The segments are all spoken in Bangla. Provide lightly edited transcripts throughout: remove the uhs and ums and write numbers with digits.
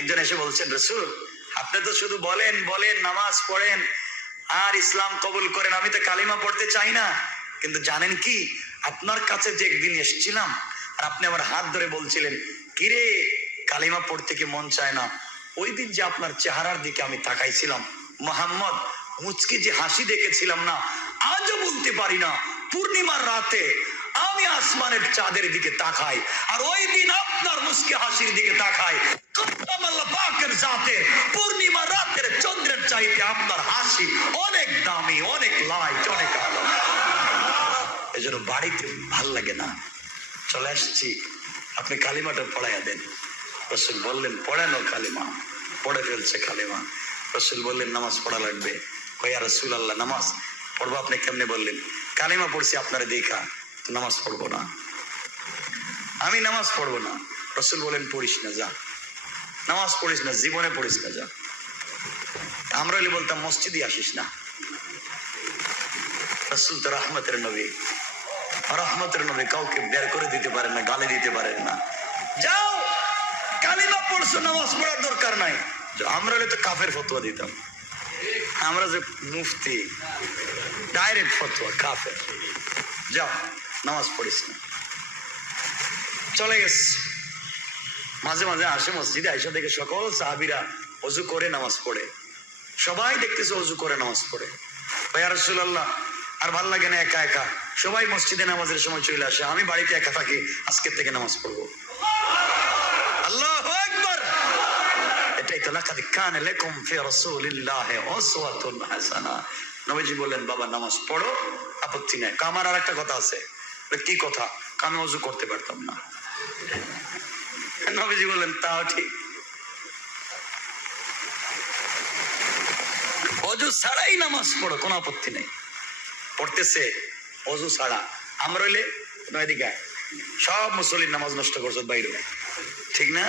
একজন এসে বলছেন, রাসূল আপনি তো শুধু বলেন বলেন, নামাজ পড়েন আর ইসলাম কবুল করেন, আমি তো কালিমা পড়তে চাই না। কিন্তু জানেন কি, আপনার কাছে যে একদিন এসেছিলাম আর আপনি আমার হাত ধরে বলছিলেন, কিরে কালিমা পড়তে কি মন চায় না, ওই দিন যে আপনার চেহারার দিকে আমি তাকাইছিলাম, মোহাম্মদ মুচকি যে হাসি দেখেছিলাম না, আজও বলতে পারি না পূর্ণিমার রাতে আমি আসমানের চাঁদের দিকে তাকাই আর ওই দিন আপনার মুচকি হাসির দিকে তাকাই, কসম আল্লাহ পাকের জাতে, পূর্ণিমার রাতের চন্দ্রের চাইতে আপনার হাসি অনেক দামি, অনেক লাইট, অনেক আলো। এজন্য বাড়িতে ভাল লাগে না, চলে আসছি, আপনি কালিমাটা পড়াইয়া দেন। রাসূল বললেন, পড়ানো কালিমা, পড়ে ফেলছে কালিমা। রাসূল বললেন, নামাজ পড়া লাগবে। কই ইয়া রাসূলুল্লাহ, নামাজ পড়বো আপনি কেমনে বললেন? কালিমা পড়ছি আপনারা দেখা, নামাজ পড়বো না, আমি নামাজ পড়বো না। রাসূল বলেন, পড়িস না, যা নামাজ পড়িস না, জীবনে পড়িস না, যা। আমরা হলে বলতাম মসজিদে আসিস না। রাসূল তো রহমতের নবী, রহমতের নবী, কাউকে বের করে দিতে পারেন না, গালি দিতে পারেন না। যাও কালিমা পড়ছো, নামাজ পড়ার দরকার নাই। আমরা হলে তো কাফের ফতোয়া দিতাম, আমরা যে মুফতি, ডাইরেক্ট ফতোয়া কাফের, যাও নামাজ পড়িস না। চলে গেছে। মাঝে মাঝে আসে মসজিদে, আইসা দেখে সকল সাহাবীরা ওযু করে নামাজ পড়ে, সবাই দেখতেছে ওযু করে নামাজ পড়ে। ইয়া রাসূলুল্লাহ আর ভাল লাগে না একা একা, সবাই মসজিদে নামাজের সময় চলে আসে, আমি বাড়িতে একা থাকি, আজকের থেকে নামাজ পড়বো। আল্লাহু আকবার। এটাই তো লাকাদ কানা লাকুম ফি রাসূলিল্লাহি উসওয়াতুন হাসানাহ। নবীজি বললেন, বাবা নামাজ পড়ো, আপত্তি নাই। আমার আর একটা কথা আছে। কি কথা? আমি ওযু করতে পারতাম না। নবীজি বললেন, তাও ঠিক, ওযু ছাড়াই নামাজ পড়ো, কোনো আপত্তি নেই। পড়তেছে ওযু ছাড়া, আমরা হইলে নয়দিকে সব মুসল্লির নামাজ নষ্ট করছো বাইরে, ঠিক না?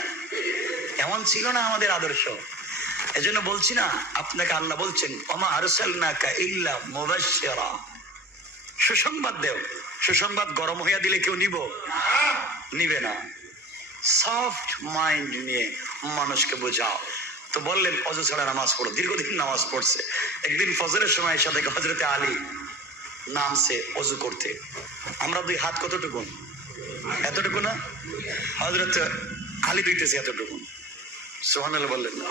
এমন ছিল না আমাদের আদর্শ। এজন্য বলছি না, আপনাকে আল্লাহ বলছেন, ওমা আরসালনাকা ইল্লা মুবাশশিরা, সুসংবাদ দেও। সুসংবাদ গরম হইয়া দিলে কেউ নিবে না। সফট মাইন্ড নিয়ে মানুষকে বোঝাও। তো বললেন ওযু ছাড়া নামাজ পড়ো, দীর্ঘদিন নামাজ পড়ছে। একদিন ফজরের সময় এসে দেখে হযরতে আলী নামছে ওযু করতে। আমরা দুই হাত কতটুকু, এতটুকু না? হযরত আলী দিতেছে এতটুকু, সুবহানাল্লাহ বললেন না?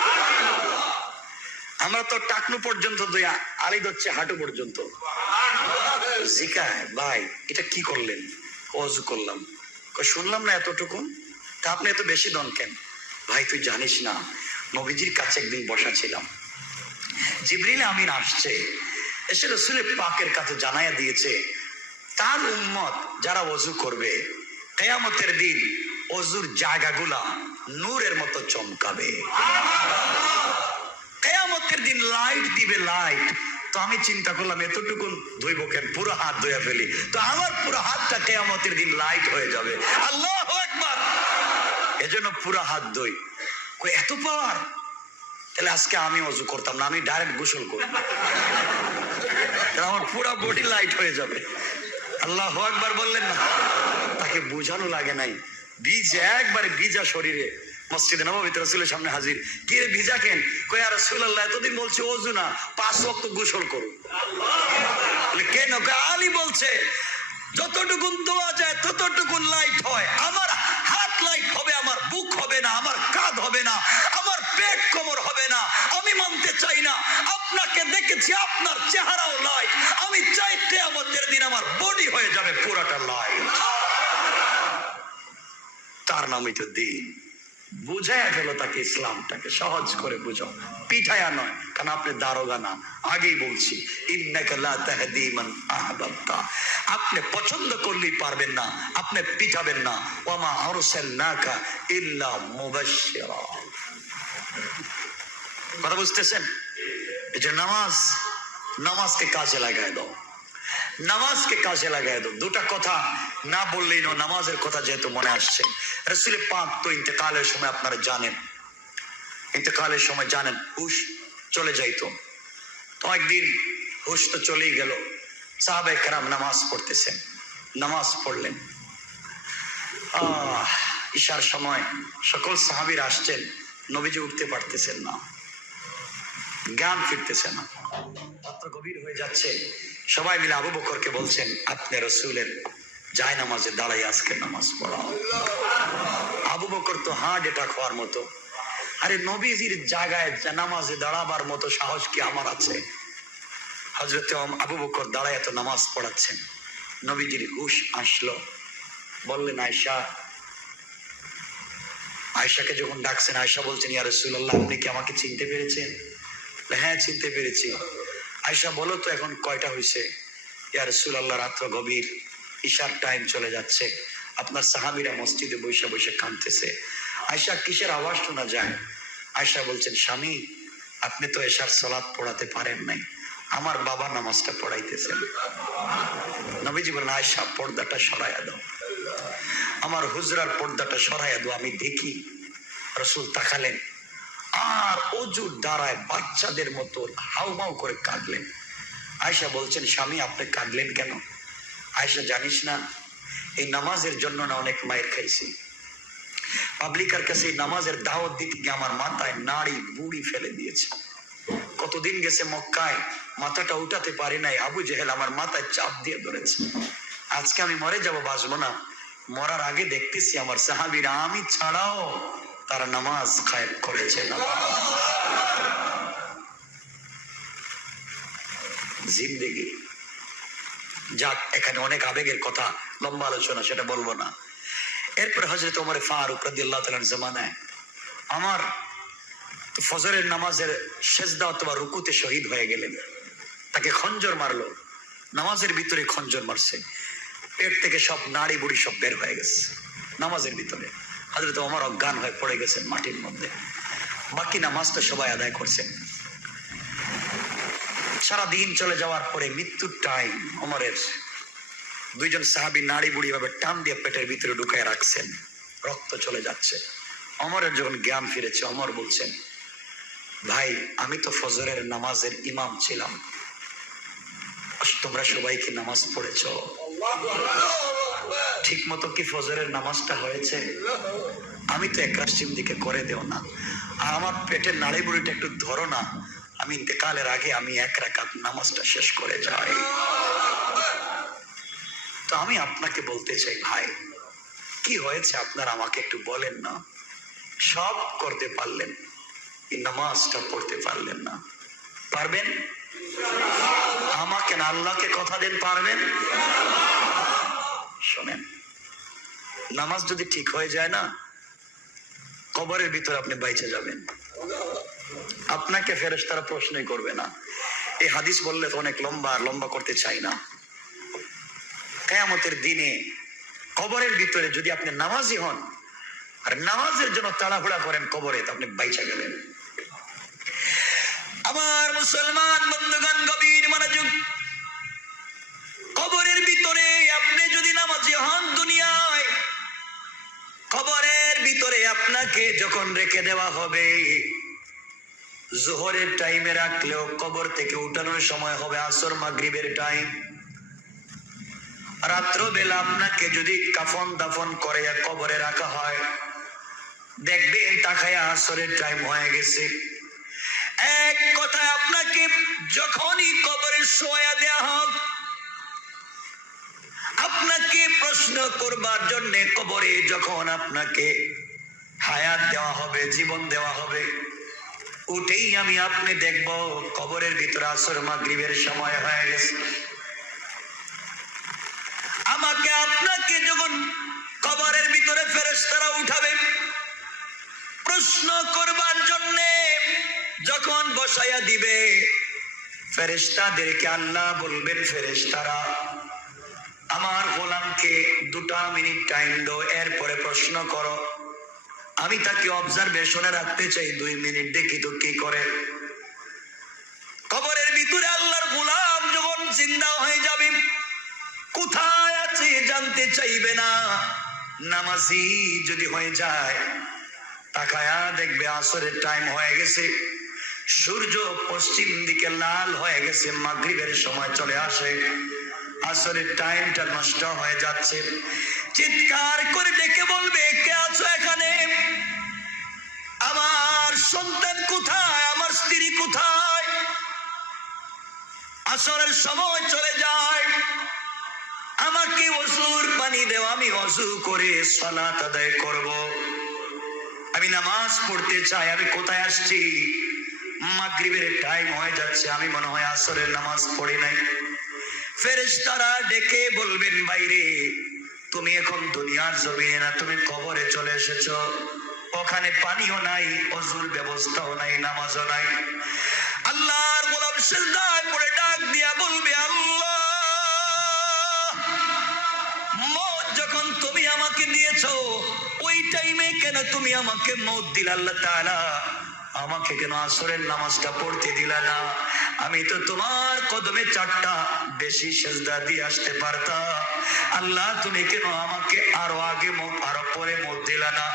আমরা তো টাকনু পর্যন্ত দুই, আলী হচ্ছে হাঁটু পর্যন্ত। জিজ্ঞাসা, ভাই এটা কি করলেন? ওযু করলাম। শুনলাম না এতটুকু, তা আপনি এত বেশি দন কেন? ভাই তুই জানিস না, নবীজির কাছে একদিন বসা ছিলাম, জিবরিল আমিন আসছে, এসে রাসূলের পাকের কাছে জানাইয়া দিয়েছে, তার উম্মত যারা ওযু করবে কিয়ামতের দিন ওযুর জায়গাগুলা নূরের মতো চমকাবে। কিয়ামতের দিন লাইট দিবে, লাইট। তো আমি চিন্তা করলাম এতটুকু ধুইব কেন, পুরো হাত ধুইয়া ফেলি, তো আমার পুরো হাতটা কিয়ামতের দিন লাইট হয়ে যাবে। আল্লাহু আকবার। এজন্য পুরো হাত ধুই। কই এত পাওয়ার? তাহলে আজকে আমি ওযু করতাম না, আমি ডাইরেক্ট গোসল করব, আমার পুরো বডি লাইট হয়ে যাবে। আল্লাহু আকবার বললেন না? তাকে বোঝানো লাগে নাই, বীজ একবারে ভিজা শরীরে মসজিদে নববীতে রাসূলের সামনে হাজির। কি রে ভিজা কেন? কই ইয়া রাসূলুল্লাহ এতদিন বলছি ওযু না, 5 ওয়াক্ত গোসল করুন। কেন? আলী বলছে যতটুকু দোয়া যায় ততটুকু লাইট হয়। আমার হাত লাইট হবে, আমার বুক হবে না, আমার কাঁধ হবে না, আমার পেট কোমর হবে না। আমি মানতে চাই না, আপনাকে দেখেছি আপনার চেহারাও লাইট, আমি চাই কিয়ামতের দিন আমার বডি হয়ে যাবে পুরোটা লাইট। তার নামই তো দিন। বুঝাইয়া ফেলো তাকে, ইসলামটাকে সহজ করে বুঝো, পিঠায়া নয়। কারণ আপনি দারোগা না, আগেই বলছি, ইন্নাকা লা তাহদি মান আহবাবতা, আপনি পছন্দ করলেই পারবেন না, আপনি পিঠাবেন না। ওয়ামা আরসালনাকা ইল্লা মুবাশশিরা। কথা বুঝতেছেন? এই যে নামাজকে কাজে লাগায় দাও, নামাজকে কাজে লাগাই দাও। দুটা কথা না বললেই না, নামাজের কথা যেহেতু মনে আসছে। রাসূল পাক তো ইন্তেকালের সময় আপনারা জানেন, ইন্তেকালের সময় জানেন হুশ চলে যাইতো। তো একদিন হুশ তো চলেই গেল, সাহাবায়ে কেরাম নামাজ পড়তেছেন, নামাজ পড়লেন। ইশার সময় সকল সাহাবীরা আসছেন, নবীজি উঠতে পারতেছেন না, জ্ঞান ফিরতেছে না, রাত্র গভীর হয়ে যাচ্ছে। সবাই মিলে আবু বকরকে বলছেন, আপনি রাসূলের যায় নামাজে দাঁড়াই আজকে নামাজ পড়াও। আবু বকর তো হার্ট অ্যাটাক হওয়ার মতো, আরে নবীজির জায়গায় নামাজে দাঁড়াবার মতো সাহস কি আমার আছে? হযরত আবু বকর দাঁড়ায় এত নামাজ পড়াচ্ছেন। নবীজির হুশ আসলো, বললেন আয়েশা। আয়েশাকে যখন ডাকছেন, আয়েশা বলছেন, ইয়া রাসূলুল্লাহ, আপনি কি আমাকে চিনতে পেরেছেন? হ্যাঁ, চিনতে পেরেছি। আয়েশা বলো তো এখন কয়টা হয়েছে? ইয়া রাসূলুল্লাহ, রাত্র গভীর, ইশার টাইম চলে যাচ্ছে, আপনার সাহাবীরা মসজিদে বসে বসে কাঁদতেছে। আয়েশা, কিসের আওয়াজ শোনা যায়? আয়েশা বলছেন, স্বামী, আপনি তো এশার সালাত পড়াতে পারেন নাই, আমার বাবা নামাজটা পড়াইতেছেন। নবীজি বলেন, আয়েশা, পর্দাটা সরাইয়া দাও, আমার হুজরার পর্দাটা সরাইয়া দাও, আমি দেখি। রাসূল তাকালেন, আর অজুর দ্বারায় বাচ্চাদের মতো হাউমাউ করে কাঁদলেন। আয়েশা বলছেন, স্বামী, আপনি কাঁদলেন কেন? আয়েশা, জানিস না, এই নামাজের জন্য না অনেক মায়ের খাইছি। পাবলিকের কাছে এই নামাজের দাওয়াত দিতে গিয়ে আমার মাথায় নাড়ি বুড়ি ফেলে দিয়েছে। কতদিন গেছে মক্কায়, মাথাটা উঠাতে পারি নাই, আবু জেহেল আমার মাথায় চাপ দিয়ে ধরেছে। আজকে আমি মরে যাব, বাঁচবো না। মরার আগে দেখতেছি আমার সাহাবীরা আমি ছাড়াও তারা নামাজ কায়েম করেছে। জিন্দেগি যাক, এখানে অনেক আবেগের কথা, লম্বা আলোচনা, সেটা বলবো না। এরপর হযরত ওমর ফারুক রাদিয়াল্লাহু তাআলার জামানায় আমার ফজরের নামাজের সেজদা অথবা রুকুতে শহীদ হয়ে গেলেন। তাকে খঞ্জর মারলো, নামাজের ভিতরে খঞ্জর মারছে, পেট থেকে সব নাড়ি বুড়ি সব বের হয়ে গেছে নামাজের ভিতরে। হযরত ওমর অজ্ঞান হয়ে পড়ে গেছেন মাটির মধ্যে। বাকি নামাজটা সবাই আদায় করছেন। সারা দিন চলে যাওয়ার পরে মৃত্যুর টাইম, ওমরের দুইজন সাহাবী নাড়ি বুড়ি ভাবে টান দিয়ে পেটের ভিতরে ঢুকায় রাখছেন, রক্ত চলে যাচ্ছে। ওমরের যখন জ্ঞান ফিরেছে, ওমর বলছেন, ভাই, আমি তো ফজরের নামাজের ইমাম ছিলাম, তোমরা সবাই কি নামাজ পড়েছ? ঠিক মতো কি ফজরের নামাজটা হয়েছে? আমি তো একরাশিম দিকে করে দেও না, আর আমার পেটের নাড়ি বুড়িটা একটু ধরো না, আমি ইন্তেকালের আগে আমি এক রাকাত নামাজটা শেষ করে যাই। তো আমি আপনাকে বলতে চাই, ভাই, কি হয়েছে আপনার আমাকে একটু বলেন না। সব করতে পারলেন, এই নামাজটা পড়তে পারলেন না। পারবেন? আমাকে না, আল্লাহকে কথা দেন, পারবেন? শোনেন, নামাজ যদি ঠিক হয়ে যায় না, কবরের ভিতরে আপনি বাইচে যাবেন, আপনাকে ফেরেশতারা প্রশ্নই করবে না। এই হাদিস বললে তো অনেক লম্বা করতে চাই না। কিয়ামতের দিনে কবরের ভিতরে যদি আপনি নামাজি হন আর নামাজের জন্য তাড়াহুড়া করেন কবরে, তো আপনি বাইচা গেলেন। আমার মুসলমান বন্ধুগণ, গভীর মনোযোগ। কবরের ভিতরে আপনি যদি নামাজি হন, দুনিয়ায় কবরের ভিতরে আপনাকে যখন রেখে দেওয়া হবে, যোহরের টাইমে রাখলেও কবর থেকে উঠানোর সময় হবে আসর মাগরিবের টাইম। রাত্রবেলা আপনাকে যদি কাফন দাফন করে কবরে রাখা হয়, দেখবেন তাকায় আসরের টাইম হয়ে গেছে। এক কথায় আপনাকে যখনই কবরে শোয়া দেয়া হোক, আপনাকে প্রশ্ন করবার জন্য কবরে যখন আপনাকে হায়াত দেওয়া হবে, জীবন দেওয়া হবে, উঠেই আমি আপনি দেখব কবরের ভিতরে আসর মাগরিবের সময় হয়ে গেছে। আমাকে আপনাকে যখন কবরের ভিতরে ফেরেশতারা উঠাবে প্রশ্ন করবার জন্য, যখন বসায়া দিবে, ফেরেশতাদেরকে আল্লাহ বলবেন, ফেরেশতারা আমার গোলামকে 2 মিনিট টাইম দাও, এরপরে প্রশ্ন করো। আমি তাকে অবজারভেশনে রাখতে চাই 2 মিনিট, দেখি তো কি করে। কবরের ভিতরে আল্লাহর গোলাম যখন জিন্দা হয়ে যাবে, কোথায় আছে জানতে চাইবে না। নামাজি যদি হয়ে যায়, তাকায়া দেখবে আসরের টাইম হয়ে গেছে, সূর্য পশ্চিম দিকে লাল হয়ে গেছে, মাগরিবের সময় চলে আসে, আসরের টাইমটা নষ্ট হয়ে যাচ্ছে। চিৎকার করে ডেকে বলবে, কে আছো এখানে? আমার সন্তান কোথায়, আমার স্ত্রী কোথায়? আসরের সময় চলে যায়, আমাকে ওযুর পানি দেও, আমি ওযু করে সালাত আদায় করব। আমি নামাজ পড়তে চাই, আমি কোথায় আসছি? মাগরিবের টাইম হয়ে যাচ্ছে, আমি মনে হয় আসরের নামাজ পড়ি নাই। ফেরেশতারা ডেকে বলবেন, বাইরে তুমি এখন দুনিয়ার জমিনে না, তুমি কবরে চলে এসেছো। ওখানে পানিও নাই, ওযুর ব্যবস্থাও নাই, নামাজও নাই। আল্লাহর গোলাম সিজদায় পড়ে ডাক দিয়া বলবে, আল্লাহ, মওত যখন তুমি আমাকে দিয়েছো, ওই টাইমে কেন তুমি আমাকে মওত দিলা? আল্লাহ তাআলা, আমাকে কেন আসরের নামাজটা পড়তে দিলা না? আমি তো তোমার কদমে 4টা বেশি সিজদা দিয়ে আসতে পারতাম। আল্লাহ, তুমি কেন আমাকে আরো আগে আরো পরে মওত দিলা না?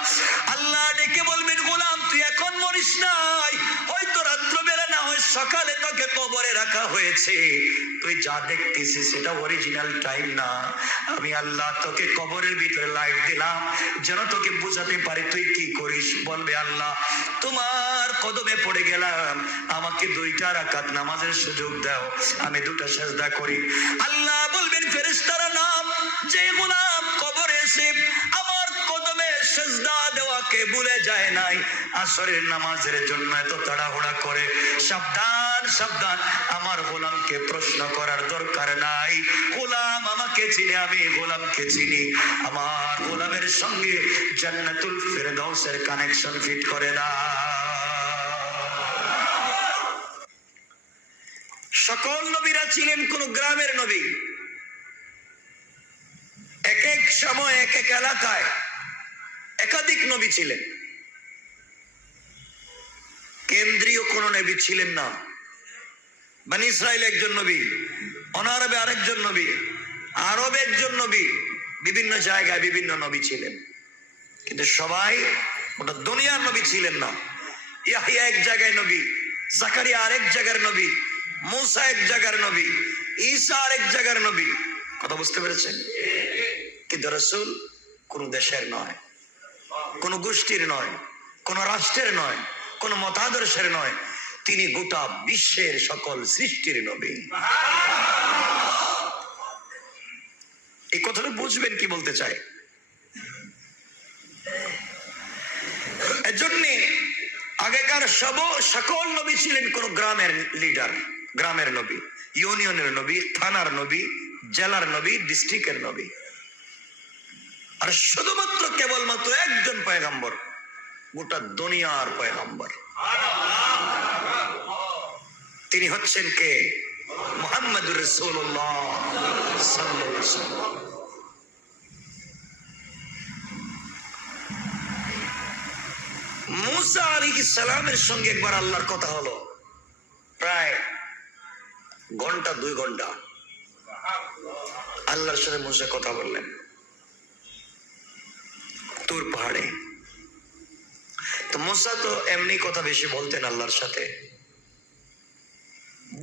আল্লাহ ডেকে বলবেন, গোলাম তুই এখন মরিস নাই, হয়তো রাত্রবেলা না হয় সকালে তোকে কবরে রাখা হয়েছে। তুই যা দেখতেছিস সেটা অরিজিনাল টাইম না। আমি আল্লাহ তোকে কবরের ভিতরে লাইট দিলাম যেন তোকে বুঝাতে পারি তুই কি করিস। বলবে, আল্লাহ তোমার কদমে পড়ে গেলাম, আমাকে 2টা রাকাত নামাজের সুযোগ দাও, আমি 2টা সিজদা করি। আল্লাহ বলবেন, ফেরেশতারা নাম, যে গোলাম কবরে এসে আমার কদমে সিজদা দেওয়াকে ভুলে যায় নাই, আসরের নামাজের জন্য এত তাড়াহুড়া করে, সাবধান সাবধান, আমার গোলামকে প্রশ্ন করার দরকার নাই। গোলাম আমাকে চিনে, আমি গোলামকে চিনি। আমার গোলামের সঙ্গে জান্নাতুল ফেরদাউসের কানেকশন ফিট করে না। সকল নবীরা ছিলেন কোন গ্রামের নবী। এক এক সময় এক এক এলাকায় একাধিক নবী ছিলেন। কেন্দ্রীয় কোন নবী ছিলেন না। বনি ইসরাইল একজন নবী, অনারবে আরেকজন নবী, আরবে একজন নবী, বিভিন্ন জায়গায় বিভিন্ন নবী ছিলেন, কিন্তু সবাই ওটা দুনিয়ার নবী ছিলেন না। ইয়াহিয়া এক জায়গায় নবী, জাকারিয়া আরেক জায়গার নবী, মূসা এক জায়গার নবী, ঈসা আরেক জায়গার নবী। কথা বুঝতে পেরেছেন? কিন্তু রাসূল কোন দেশের নয়, কোন গোষ্ঠীর নয়, কোন রাষ্ট্রের নয়, কোন মতাদর্শের নয়, তিনি গোটা বিশ্বের সকল সৃষ্টির নবী। এই কথাটা বুঝবেন কি বলতে চাই। এজন্যে আগেকার সকল নবী ছিলেন কোন গ্রামের লিডার, গ্রামের নবী, ইউনিয়নের নবী, থানার নবী, জেলার নবী, ডিস্ট্রিক্টের নবী। আর শুধুমাত্র কেবলমাত্র একজন পয়গম্বর, গোটা দুনিয়ার পয়গম্বর। তিনি হচ্ছেন কে? মুহাম্মদুর রাসূলুল্লাহ সাল্লাল্লাহু আলাইহি ওয়াসাল্লাম। মূসা আলাইহিস সালামের সঙ্গে একবার আল্লাহর কথা হলো, প্রায় 2 ঘন্টা আল্লাহর সাথে মূসা কথা বললেন তুর পাহাড়ে। তো মূসা তো এমনি কথা বেশি বলতেন আল্লাহর সাথে,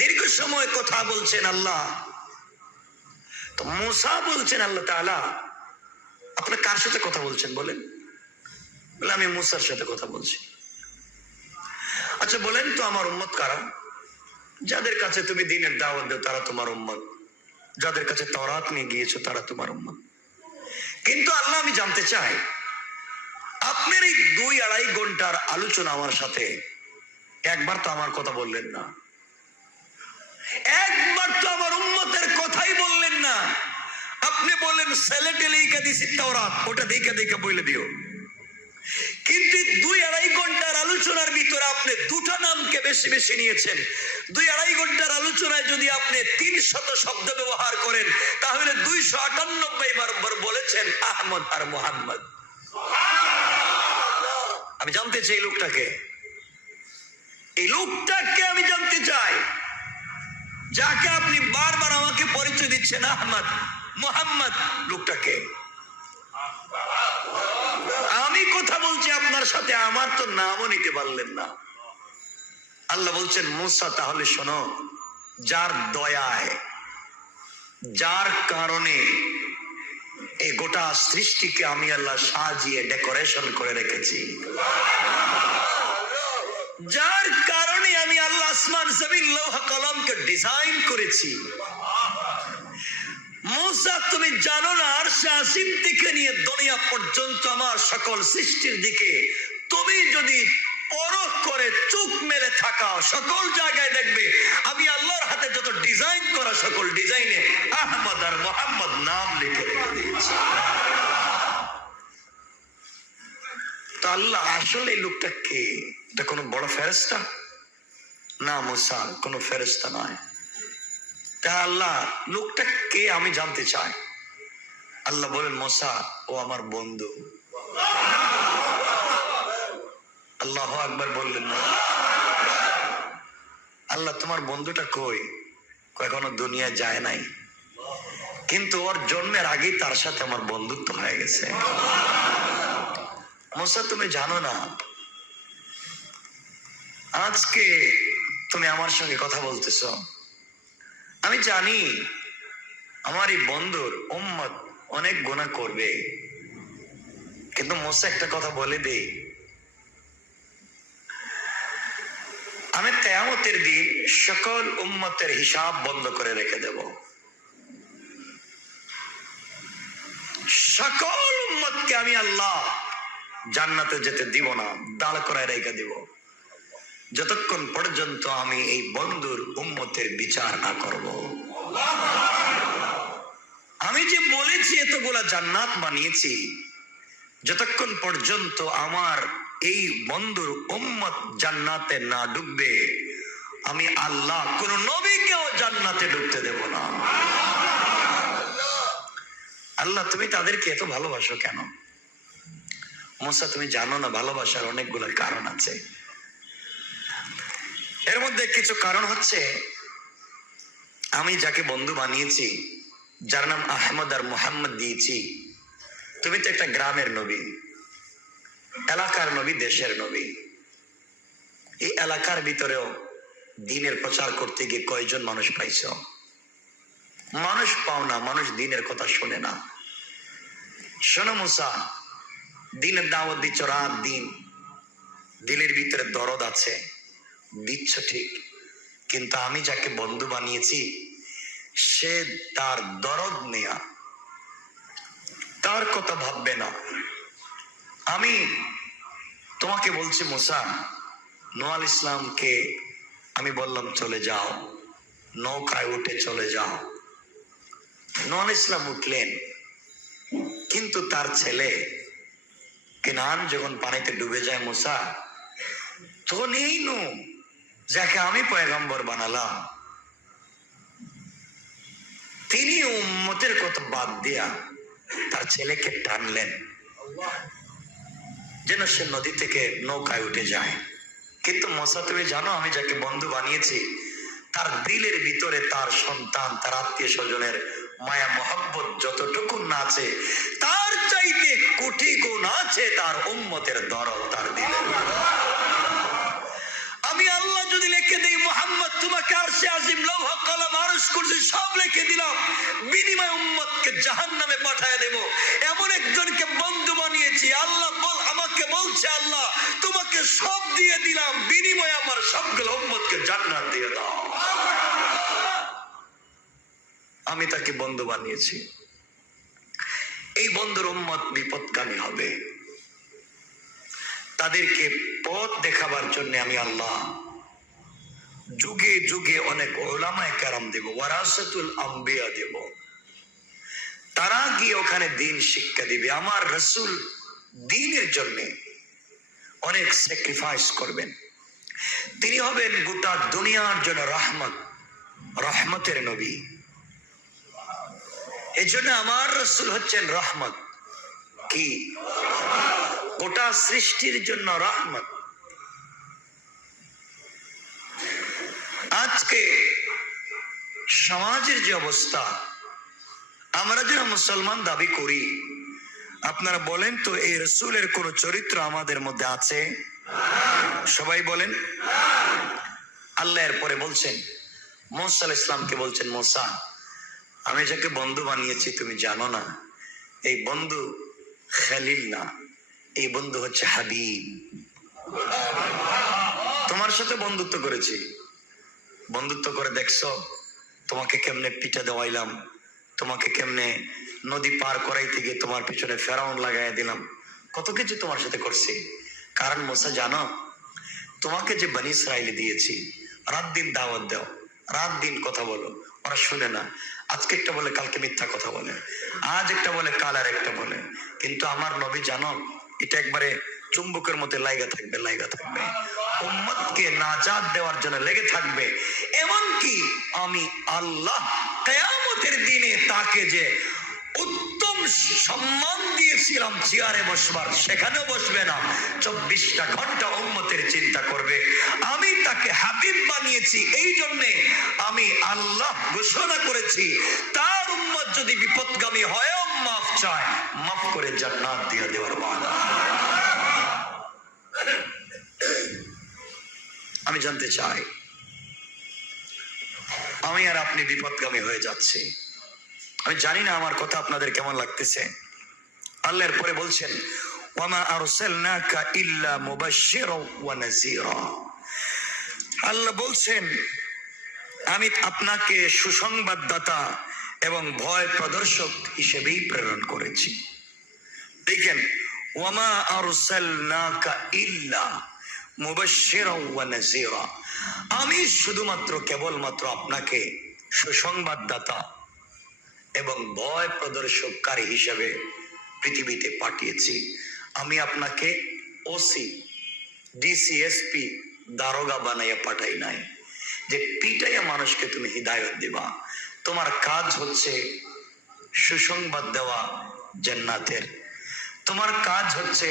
দীর্ঘ সময় কথা বলছেন আল্লাহ। তো মূসা বলছেন, আল্লাহ তাআলা আপনি কার সাথে কথা বলছেন বলেন? বলে, আমি মূসার সাথে কথা বলছি। আচ্ছা বলেন তো আমার উম্মত কারা? যাদের কাছে তুমি দ্বীনের দাওয়াত দাও তারা তোমার উম্মত, যাদের কাছে তাওরাত নিয়ে গিয়েছো তারা তোমার উম্মত। কিন্তু আল্লাহ আমি জানতে চাই, আপনার এই 2-2.5 ঘন্টার আলোচনা আমার সাথে একবার তো আমার কথা বললেন না, একবার তো আমার উম্মতের কথাই বললেন না। আপনি বলেন সেলেটে লিখে দিছি তাওরাত, ওটা দেখে দেখে বলে দিও। কিন্তু 2-2.5 ঘন্টার আলোচনার ভিতরে আপনি 2টা নামকে বেশি বেশি নিয়েছেন। 2-2.5 ঘন্টার আলোচনায় যদি আপনি 300 শব্দ ব্যবহার করেন, তাহলে 298 বার বলেছেন আহমদ আর মুহাম্মদ। আমি জানতে চাই এই লোকটাকে আমি জানতে চাই, যাকে আপনি বারবার আমাকে পরিচয় দিচ্ছেন আহমদ মুহাম্মদ, লোকটাকে। আমি কথা বলছি আপনার সাথে, আমার তো নামও নিতে পারলেন না। আল্লাহ বলছেন, মূসা তাহলে শোনো, যার দয়ায়, যার কারণে এই গোটা সৃষ্টিকে আমি আল্লাহ সাজিয়ে ডেকোরেশন করে রেখেছি, যার কারণে আমি আল্লাহ আসমান জমিন লৌহ কলমকে ডিজাইন করেছি। মুসা, তুমি জানো না আরশে আসিম থেকে নিয়ে দুনিয়া পর্যন্ত আমার সকল সৃষ্টির দিকে তুমি যদি পরখ করে চোখ মেলে থাকাও, সকল জায়গায় দেখবে আমি আল্লাহর হাতে যত ডিজাইন করা সকল ডিজাইনে আহমদ আর মোহাম্মদ নাম লিখে রেখে দিয়েছি। তো আল্লাহ আসলে এই লোকটা কে? এটা কোনো বড় ফেরেশতা না, মুসা কোনো ফেরেশতা নয়। তা আল্লাহ লোকটা কে আমি জানতে চাই। আল্লাহ বলেন, মুসা ও আমার বন্ধু। আল্লাহু আকবার বললেন না? আল্লাহ তোমার বন্ধুটা কই? এখনো দুনিয়ায় যায় নাই, কিন্তু ওর জন্মের আগেই তার সাথে আমার বন্ধুত্ব হয়ে গেছে। মুসা, তুমি জানো না আজকে তুমি আমার সঙ্গে কথা বলতেছ, আমি জানি আমার এই বন্ধুর উম্মত অনেক গুনাহ করবে, কিন্তু মুসা একটা কথা বলে দেই, আমি কিয়ামতের দিন সকল উম্মতের হিসাব বন্ধ করে রেখে দেব। সকল উম্মতকে আমি আল্লাহ জান্নাতে যেতে দিব না, দাঁড় করায় রেখে দিব, যতক্ষণ পর্যন্ত আমি এই বন্ধুর উম্মতের বিচার না করব। আমি যে বলেছি এতগুলা জান্নাত বানিয়েছি, যতক্ষণ পর্যন্ত আমার এই বন্ধুর উম্মত জান্নাতে না ঢুকবে, আমি আল্লাহ কোন নবীকেও জান্নাতে ঢুকতে দেব না। আল্লাহ তুমি তাদেরকে এত ভালোবাসো কেন? মুসা, তুমি জানো না ভালোবাসার অনেকগুলো কারণ আছে। এর মধ্যে কিছু কারণ হচ্ছে, আমি যাকে বন্ধু বানিয়েছি, যার নাম আহমদ আর মোহাম্মদ দিয়েছি, তুমি তো একটা গ্রামের নবী, এলাকার নবী, দেশের নবী। এই এলাকার ভিতরেও দ্বীনের প্রচার করতে গিয়ে কয়জন মানুষ পাইছ? মানুষ পাও না, মানুষ দ্বীনের কথা শোনে না। শোনো মুসা, দ্বীনের দাওয়াত দিচ্ছ রাত দিন, দিলের ভিতরে দরদ আছে, দিচ্ছ ঠিক, কিন্তু আমি যাকে বন্ধু বানিয়েছি সে তার দরদ নেয়া, তার কথা ভাববে না। আমি তোমাকে বলছি মুসা, নূহ আলাইহিস সালামকে আমি বললাম চলে যাও, নৌকায় উঠে চলে যাও। নূহ আলাইহিস সালাম উঠলেন, কিন্তু তার ছেলে কেনান যখন পানিতে ডুবে যায়, মুসা তো নেই নু যাকে আমি পয়গম্বর বানালাম, তিনি উম্মতের কথা বাদ দিয়া তার ছেলেকে টানলেন যেন সে নদী থেকে নৌকায় উঠে যায়। কিন্তু মুসা, তুমি জানো আমি যাকে বন্ধু বানিয়েছি তার দিলের ভিতরে তার সন্তান, তার আত্মীয় স্বজনের মায়া মহব্বত যতটুকু না আছে, তার চাইতে কোটি গুণ আছে তার উম্মতের দরদ তার দিলে। আমি আল্লাহ যদি লিখে দেই মুহাম্মদ তোমাকে আরশে আজিম, লৌহ কলম, আরশ, কুরসি সব লিখে দিলাম, বিনিময় উম্মতকে জাহান্নামে পাঠিয়ে দেব, এমন একজনকে বন্ধু বানিয়েছি। আল্লাহ আমাকে বলছে, আল্লাহ তোমাকে সব দিয়ে দিলাম, বিনিময়ে আমার সবগুলো উম্মতকে জান্নাত দিয়ে দাও। আমি তাকে বন্ধু বানিয়েছি, এই বন্ধুর উম্মত বিপদগামী হবে, তাদেরকে পথ দেখাবার জন্য আমি আল্লাহ যুগে যুগে অনেক উলামায়ে কেরাম দেব, ওয়ারাসাতুল আম্বিয়া দেব, তারা গিয়ে ওখানে দ্বীন শিক্ষা দিবে। আমার রাসূল দ্বীনের জন্য অনেক স্যাক্রিফাইস করবেন, তিনি হবেন গোটা দুনিয়ার জন্য রহমত, রহমতের নবী। এই জন্য আমার রাসূল হচ্ছেন রহমত, কি গোটা সৃষ্টির জন্য রহমত। আজকে সমাজের যে অবস্থা, আমরা যারা মুসলমান দাবি করি, আপনারা বলেন তো এই রাসূলের কোন চরিত্র আমাদের মধ্যে আছে? সবাই বলেন। আল্লাহ এরপরে বলছেন, মুসা আলাইহিস সালামকে বলছেন, মুসা আমি যাকে বন্ধু বানিয়েছি তুমি জানো না, এই বন্ধু খলিল না, এই বন্ধু হচ্ছে হাবিব। তোমার আমার সাথে বন্ধুত্ব করেছি, বন্ধুত্ব করে দেখছো তোমাকে কেমনে পিঠা দেওয়াইলাম, তোমাকে কেমনে নদী পার করাইতে গিয়ে তোমার পিছনে ফেরাউন লাগাই দিলাম, কত কিছু তোমার সাথে করছি। কারণ মুসা জানো, তোমাকে যে বনি ইসরাইলে দিয়েছি, রাত দিন দাওয়াত দাও, রাত দিন কথা বলো, ওরা শুনে না। আজকে একটা বলে কালকে মিথ্যা কথা বলে, আজ একটা বলে কাল আর একটা বলে। কিন্তু আমার নবী জানো, এটা একবারে চুম্বকের মতো লাইগা থাকবে, লাইগা থাকবে, উম্মতকে নাজাত দেওয়ার জন্য লেগে থাকবে। এমনকি আমি আল্লাহ কিয়ামতের দিনে তাকে যে উত্তম সম্মান দিয়েছিলাম চেয়ারে বসবার, সেখানেও বসবে না, 24টা ঘন্টা উম্মতের চিন্তা করবে। আমি তাকে হাবিব বানিয়েছি, এই জন্যে আমি আল্লাহ ঘোষণা করেছি তার উম্মত যদি বিপদগামী হয় মাফ চায়, মাফ করে জান্নাত দিয়ে দেওয়ার ওয়াদা। আমি জানতে চাই, আমি আর আপনি বিপদগামী হয়ে যাচ্ছি। আমি জানি না আমার কথা আপনাদের কেমন লাগতেছে। আল্লাহর পরে বলছেন, ওয়ামা আরসালনাকা ইল্লা মুবাশশিরাও ওয়া নাযীরা। আল্লাহ বলছেন, আমি আপনাকে সুসংবাদদাতা এবং ভয় প্রদর্শক হিসেবেই প্রেরণ করেছি। দেখেন, ওয়ামা আরসালনাকা ইল্লা মুবাশশিরাও ওয়া নাযীরা, আমি শুধুমাত্র কেবলমাত্র আপনাকে সুসংবাদদাতা এবং ভয় প্রদর্শককারী হিসেবে পৃথিবীতে পাঠিয়েছি। আমি আপনাকে ওসি, ডিসিএসপি, দারোগা বানাইয়া পাঠাই নাই যে পিটাইয়া মানুষকে তুমি হিদায়ত দিবা। তোমার কাজ হচ্ছে সুসংবাদ দেওয়া জান্নাতের, তোমার কাজ হচ্ছে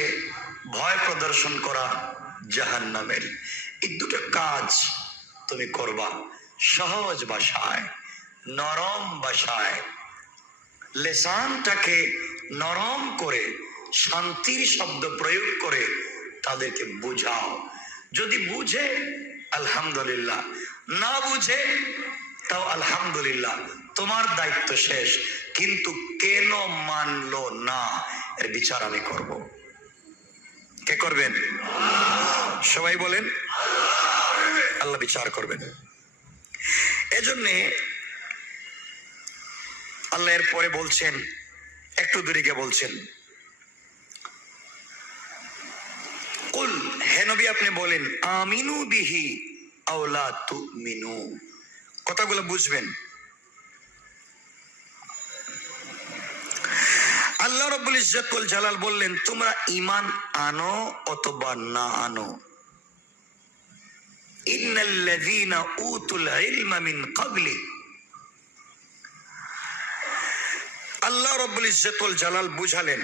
ভয় প্রদর্শন করা জাহান্নামের। এই দুটো কাজ তুমি করবা সহজ ভাষায়, নরম ভাষায়, লেসানটাকে নরম করে শান্তির শব্দ প্রয়োগ করে তাদেরকে বুঝাও। যদি বুঝে আলহামদুলিল্লাহ, না বুঝে তাও আলহামদুলিল্লাহ, তোমার দায়িত্ব শেষ। কিন্তু কেন মানলো না এর বিচার আমি করব। কে করবেন? সবাই বলেন, আল্লাহ বিচার করবেন। এজন্যে আল্লাহ এর পরে বলছেন, একটু দূরে গিয়ে বলছেন, কুল, হে নবী আপনি বলেন, আমিনু বিহি আও লা তুমিনু। কথাগুলো বুঝবেন। আল্লাহ রাব্বুল ইজ্জত ওয়াল জালাল বললেন, তোমরা ঈমান আনো অথবা না আনো, ইন্নাল্লাযীনা উতুল ইলমা মিন ক্বাবলি। আল্লাহ রাব্বুল ইজ্জত ওয়াল জালাল বুঝালেন,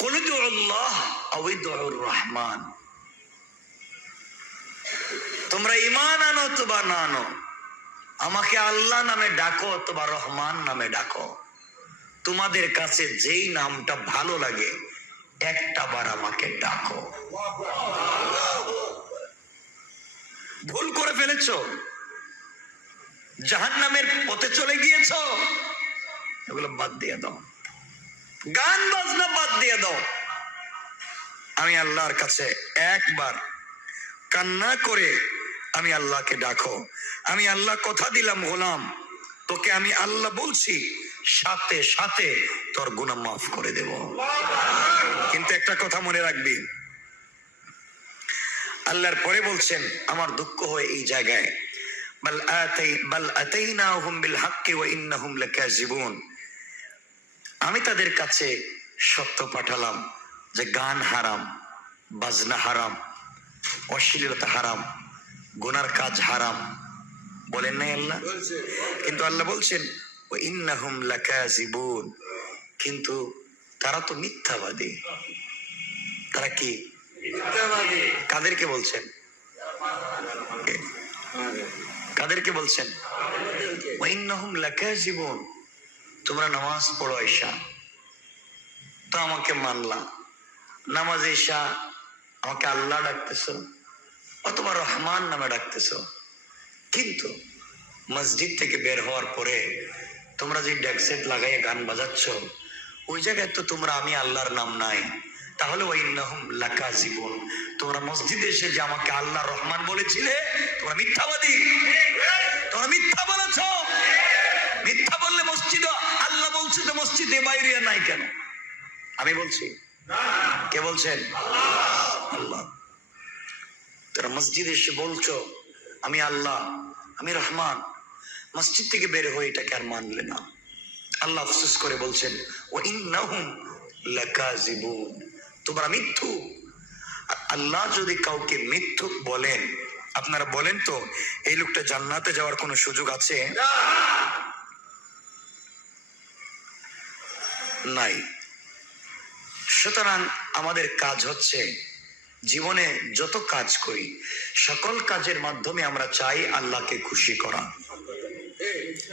কুল উদুল্লাহ আও উদুর রহমান, তোমরা ঈমান আনো অথবা না আনো, আমাকে আল্লাহ নামে ডাকো অথবা রহমান নামে ডাকো, তোমাদের কাছে যেই নামটা ভালো লাগে একটা বার আমাকে ডাকো। ভুল করে ফেলেছো, জাহান্নামের পথে চলে গিয়েছো, এগুলো বাদ দিয়ে দাও, গান বাজনা বাদ দিয়ে দাও। আমি আল্লাহর কাছে একবার কান্না করে আমি আল্লাহকে ডাকো। আমি আল্লাহ কথা দিলাম, গোলাম তোকে আমি আল্লাহ বলছি, সাথে সাথে তোর গুনাহ মাফ করে দেব। কিন্তু একটা কথা মনে রাখবি, আল্লাহর পরে বলছেন, আমার দুঃখ হয় এই জায়গায়, বাল আতাইনাহুম বিল হাক্কি ওয়া ইন্নাহুম লাকাযিবুন, আমি তাদের কাছে সত্য পাঠালাম যে গান হারাম, বাজনা হারাম, অশ্লীলতা হারাম, গুনার কাজ হারাম, বলেন নাই আল্লাহ? কিন্তু আল্লাহ বলছেন ওয়া ইন্নাহুম লাকাযিবুন, কিন্তু তারা তো মিথ্যাবাদী। তারা কি মিথ্যাবাদী? কাদেরকে বলছেন? কাদেরকে বলছেন? ওয়া ইন্নাহুম লাকাযিবুন, তোমরা নামাজ পড়ো আয়েশা, তো আমাকে মানলা, নামাজে এসা আমাকে আল্লাহ ডাকতেছো অথবা রহমান নামে ডাকতেছো, কিন্তু মসজিদ থেকে বের হওয়ার পরে তোমরা যে ডেক সেট লাগাইয়ে গান বাজাচ্ছ, ওই জায়গায় তো তোমরা আমি আল্লাহর নাম নাই, তাহলে ওয়াইন্নাহুম লাকাযিবুন, তোমরা মসজিদে এসে যে আমাকে আল্লাহ রহমান বলেছিলে, তোমরা মিথ্যাবাদী, তোমরা মিথ্যা বলেছো। মিথ্যা বললে মসজিদ আল্লাহ বলছে তো মসজিদে বাইরে নাই কেন? আমি বলছি, কে বলছেন? আল্লাহ। তোমরা মসজিদে এসে বলছো আমি আল্লাহ, আমি রহমান, মসজিদ থেকে বের হয়ে এটাকে আর মানলে না। আল্লাহ আফসোস করে বলছেন ওয়াইন্নাহুম লাকাযিবুন, তোমরা মিথ্যুক। আল্লাহ যদি কাউকে মিথ্যুক বলেন, আপনারা বলেন তো এই লোকটা জান্নাতে যাওয়ার কোনো সুযোগ আছে? নাই। সুতরাং আমাদের কাজ হচ্ছে জীবনে যত কাজ করি সকল কাজের মাধ্যমে আমরা চাই আল্লাহকে খুশি করা,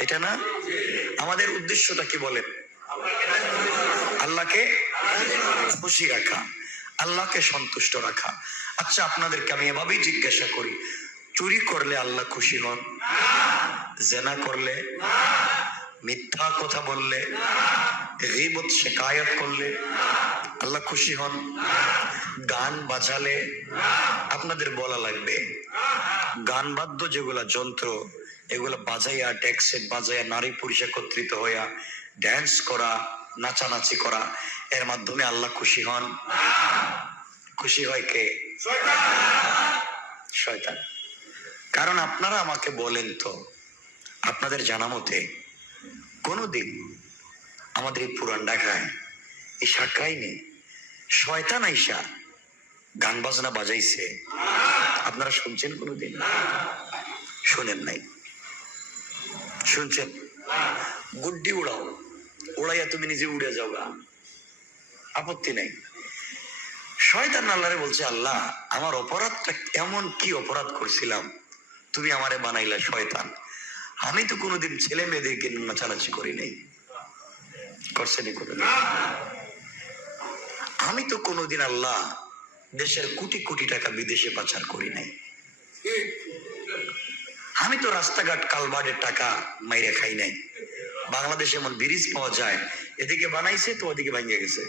এটা না? আমাদের উদ্দেশ্যটা কি বলেন? আল্লাহকে খুশি রাখা, আল্লাহকে সন্তুষ্ট রাখা। আচ্ছা, আপনাদেরকে আমি এভাবেই জিজ্ঞাসা করি, চুরি করলে আল্লাহ খুশি হন? জেনা করলে? মিথ্যা কথা বললে? গীবত শিকায়ত করলে আল্লাহ খুশি হন? গান বাজালে? আপনাদের বলা লাগবে, গান বাদ্য যেগুলা যন্ত্র, এগুলা বাজাইয়া, ট্যাক্সেট বাজাইয়া, নারী পুরুষ একত্রিত হইয়া ড্যান্স করা, নাচানাচি করা, এর মাধ্যমে আল্লাহ খুশি হন? খুশি হয় কে? শয়তান। কারণ আপনারা আমাকে বলেন তো, আপনাদের জানা মতে কোনদিন আমাদের এই পুরান ঢাকায় এই সাকাইনে শয়তান আইসা গান বাজনা বাজাইছে? আপনারা শুনছেন কোনদিন? শুনেন নাই? শুনছেন? গুড্ডি উড়াও, উড়াইয়া তুমি নিজে উড়ে যাও গা, আপত্তি নাই। শয়তান আল্লাহরে বলছে, আল্লাহ আমার অপরাধটা এমন কি অপরাধ করছিলাম তুমি আমারে বানাইলা শয়তান? আমি তো কোনোদিন ছেলে মেয়েদেরকে নাচানাচি করি নাই। করছেনি কোনোদিন? আমি তো কোনোদিন আল্লাহ দেশের কোটি কোটি টাকা বিদেশে পাচার করি নাই। আমি তো রাস্তাঘাট কালভার্টের টাকা মাইরে খাই নাই। বাংলাদেশে এমন ব্রিজ পাওয়া যায়, এদিকে বানাইছে তো ওদিকে ভাঙিয়ে গেছে।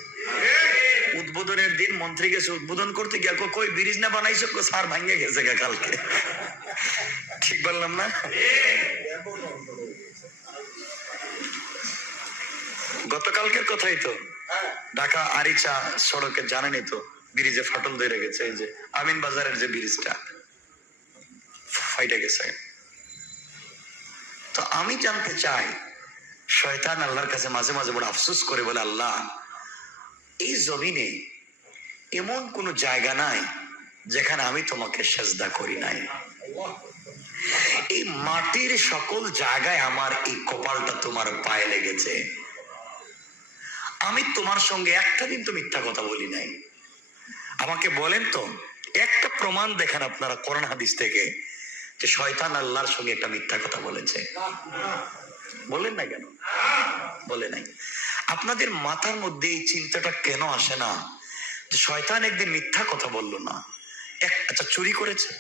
উদ্বোধনের দিন মন্ত্রী গেছে উদ্বোধন করতে গিয়ে, কই ব্রিজ না বানাইছো? সার ভাঙিয়ে গেছে কালকে। ঠিক বললাম না? গতকালকের কথাই তো, ঢাকা আরিচা সড়কে জানেনই তো ব্রিজে ফাটল ধরে গেছে। এই যে আমিন বাজারের যে ব্রিজটা ফাইটে গেছে। তো আমি জানতে চাই, শয়তান আল্লাহর কাছে মাঝে মাঝে বড় আফসোস করে বলে, আল্লাহ এই জমিনে এমন কোন জায়গা নাই যেখানে আমি তোমাকে সেজদা করি নাই। এই মাটির সকল জায়গায় আমার এই কপালটা তোমার পায়ে লেগেছে। আমি তোমার সঙ্গে একটা দিন তো মিথ্যা কথা বলি নাই। আমাকে বলেন তো একটা প্রমাণ দেখেন আপনারা কোরআন হাদিস থেকে যে শয়তান আল্লাহর সঙ্গে একটা মিথ্যা কথা বলেছে। বলেন না কেন? বলে নাই। আপনাদের মাথার মধ্যে এই চিন্তাটা কেন আসে না যে শয়তান একদিন মিথ্যা কথা বললো না? আচ্ছা, চুরি করেছে?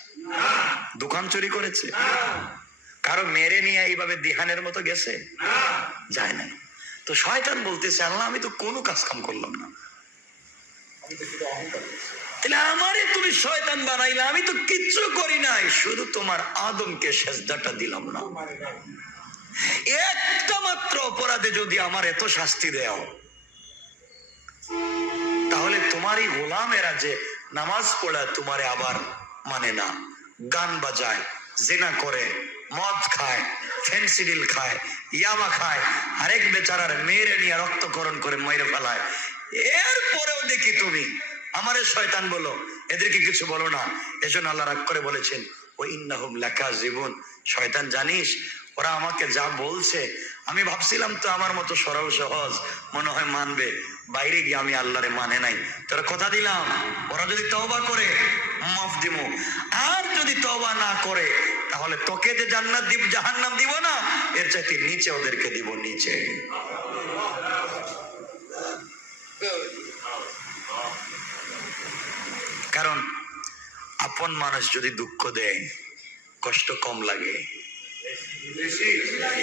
দোকান চুরি করেছে? কারো মেরে নিয়ে এইভাবে দিহানের মতো গেছে? যায় না। তো শয়তান বলতেছে, আল্লাহ আমি তো কোনো কাজ কাম করলাম না, তাহলে আমারে তুমি শয়তান বানাইলা, আমি তো কিচ্ছু করি নাই, শুধু তোমার আদমকে সেজদাটা দিলাম না। একটা মাত্র অপরাধে যদি আমার এত শাস্তি দেও, তাহলে তোমারই গোলামেরা যে নামাজ পড়া তোমারে আবার মানে না, গান বাজায়, জিনা করে, মদ খায়, ফেন্সিডিল খায়, ইয়ামা খায়, আরেক বেচারার মেয়েরে নিয়ে রক্তকরণ করে মেরে ফেলায়, এরপরেও দেখি তুমি আমারে শয়তান বলো, এদেরকে কিছু বলো না। এজন্য আল্লাহ রাগ করে বলেছেন ওয়াইন্নাহুম লাকাযিবুন, শয়তান জানিস ওরা আমাকে যা বলছে, আমি ভাবছিলাম তো আমার মতো সরল সহজ মনে হয় মানবে, বাইরে গিয়ে আমি আল্লাহরে মানে নাই। তোরা কথা দিলাম ওরা যদি তওবা করে মাফ দিব, আর যদি তওবা না করে তাহলে তোকে যে জান্নাত দিব জাহান্নাম দিব না, এর চাইতে নিচে ওদেরকে দিব, নিচে। কারণ আপন মানুষ যদি দুঃখ দেয় কষ্ট কম লাগে।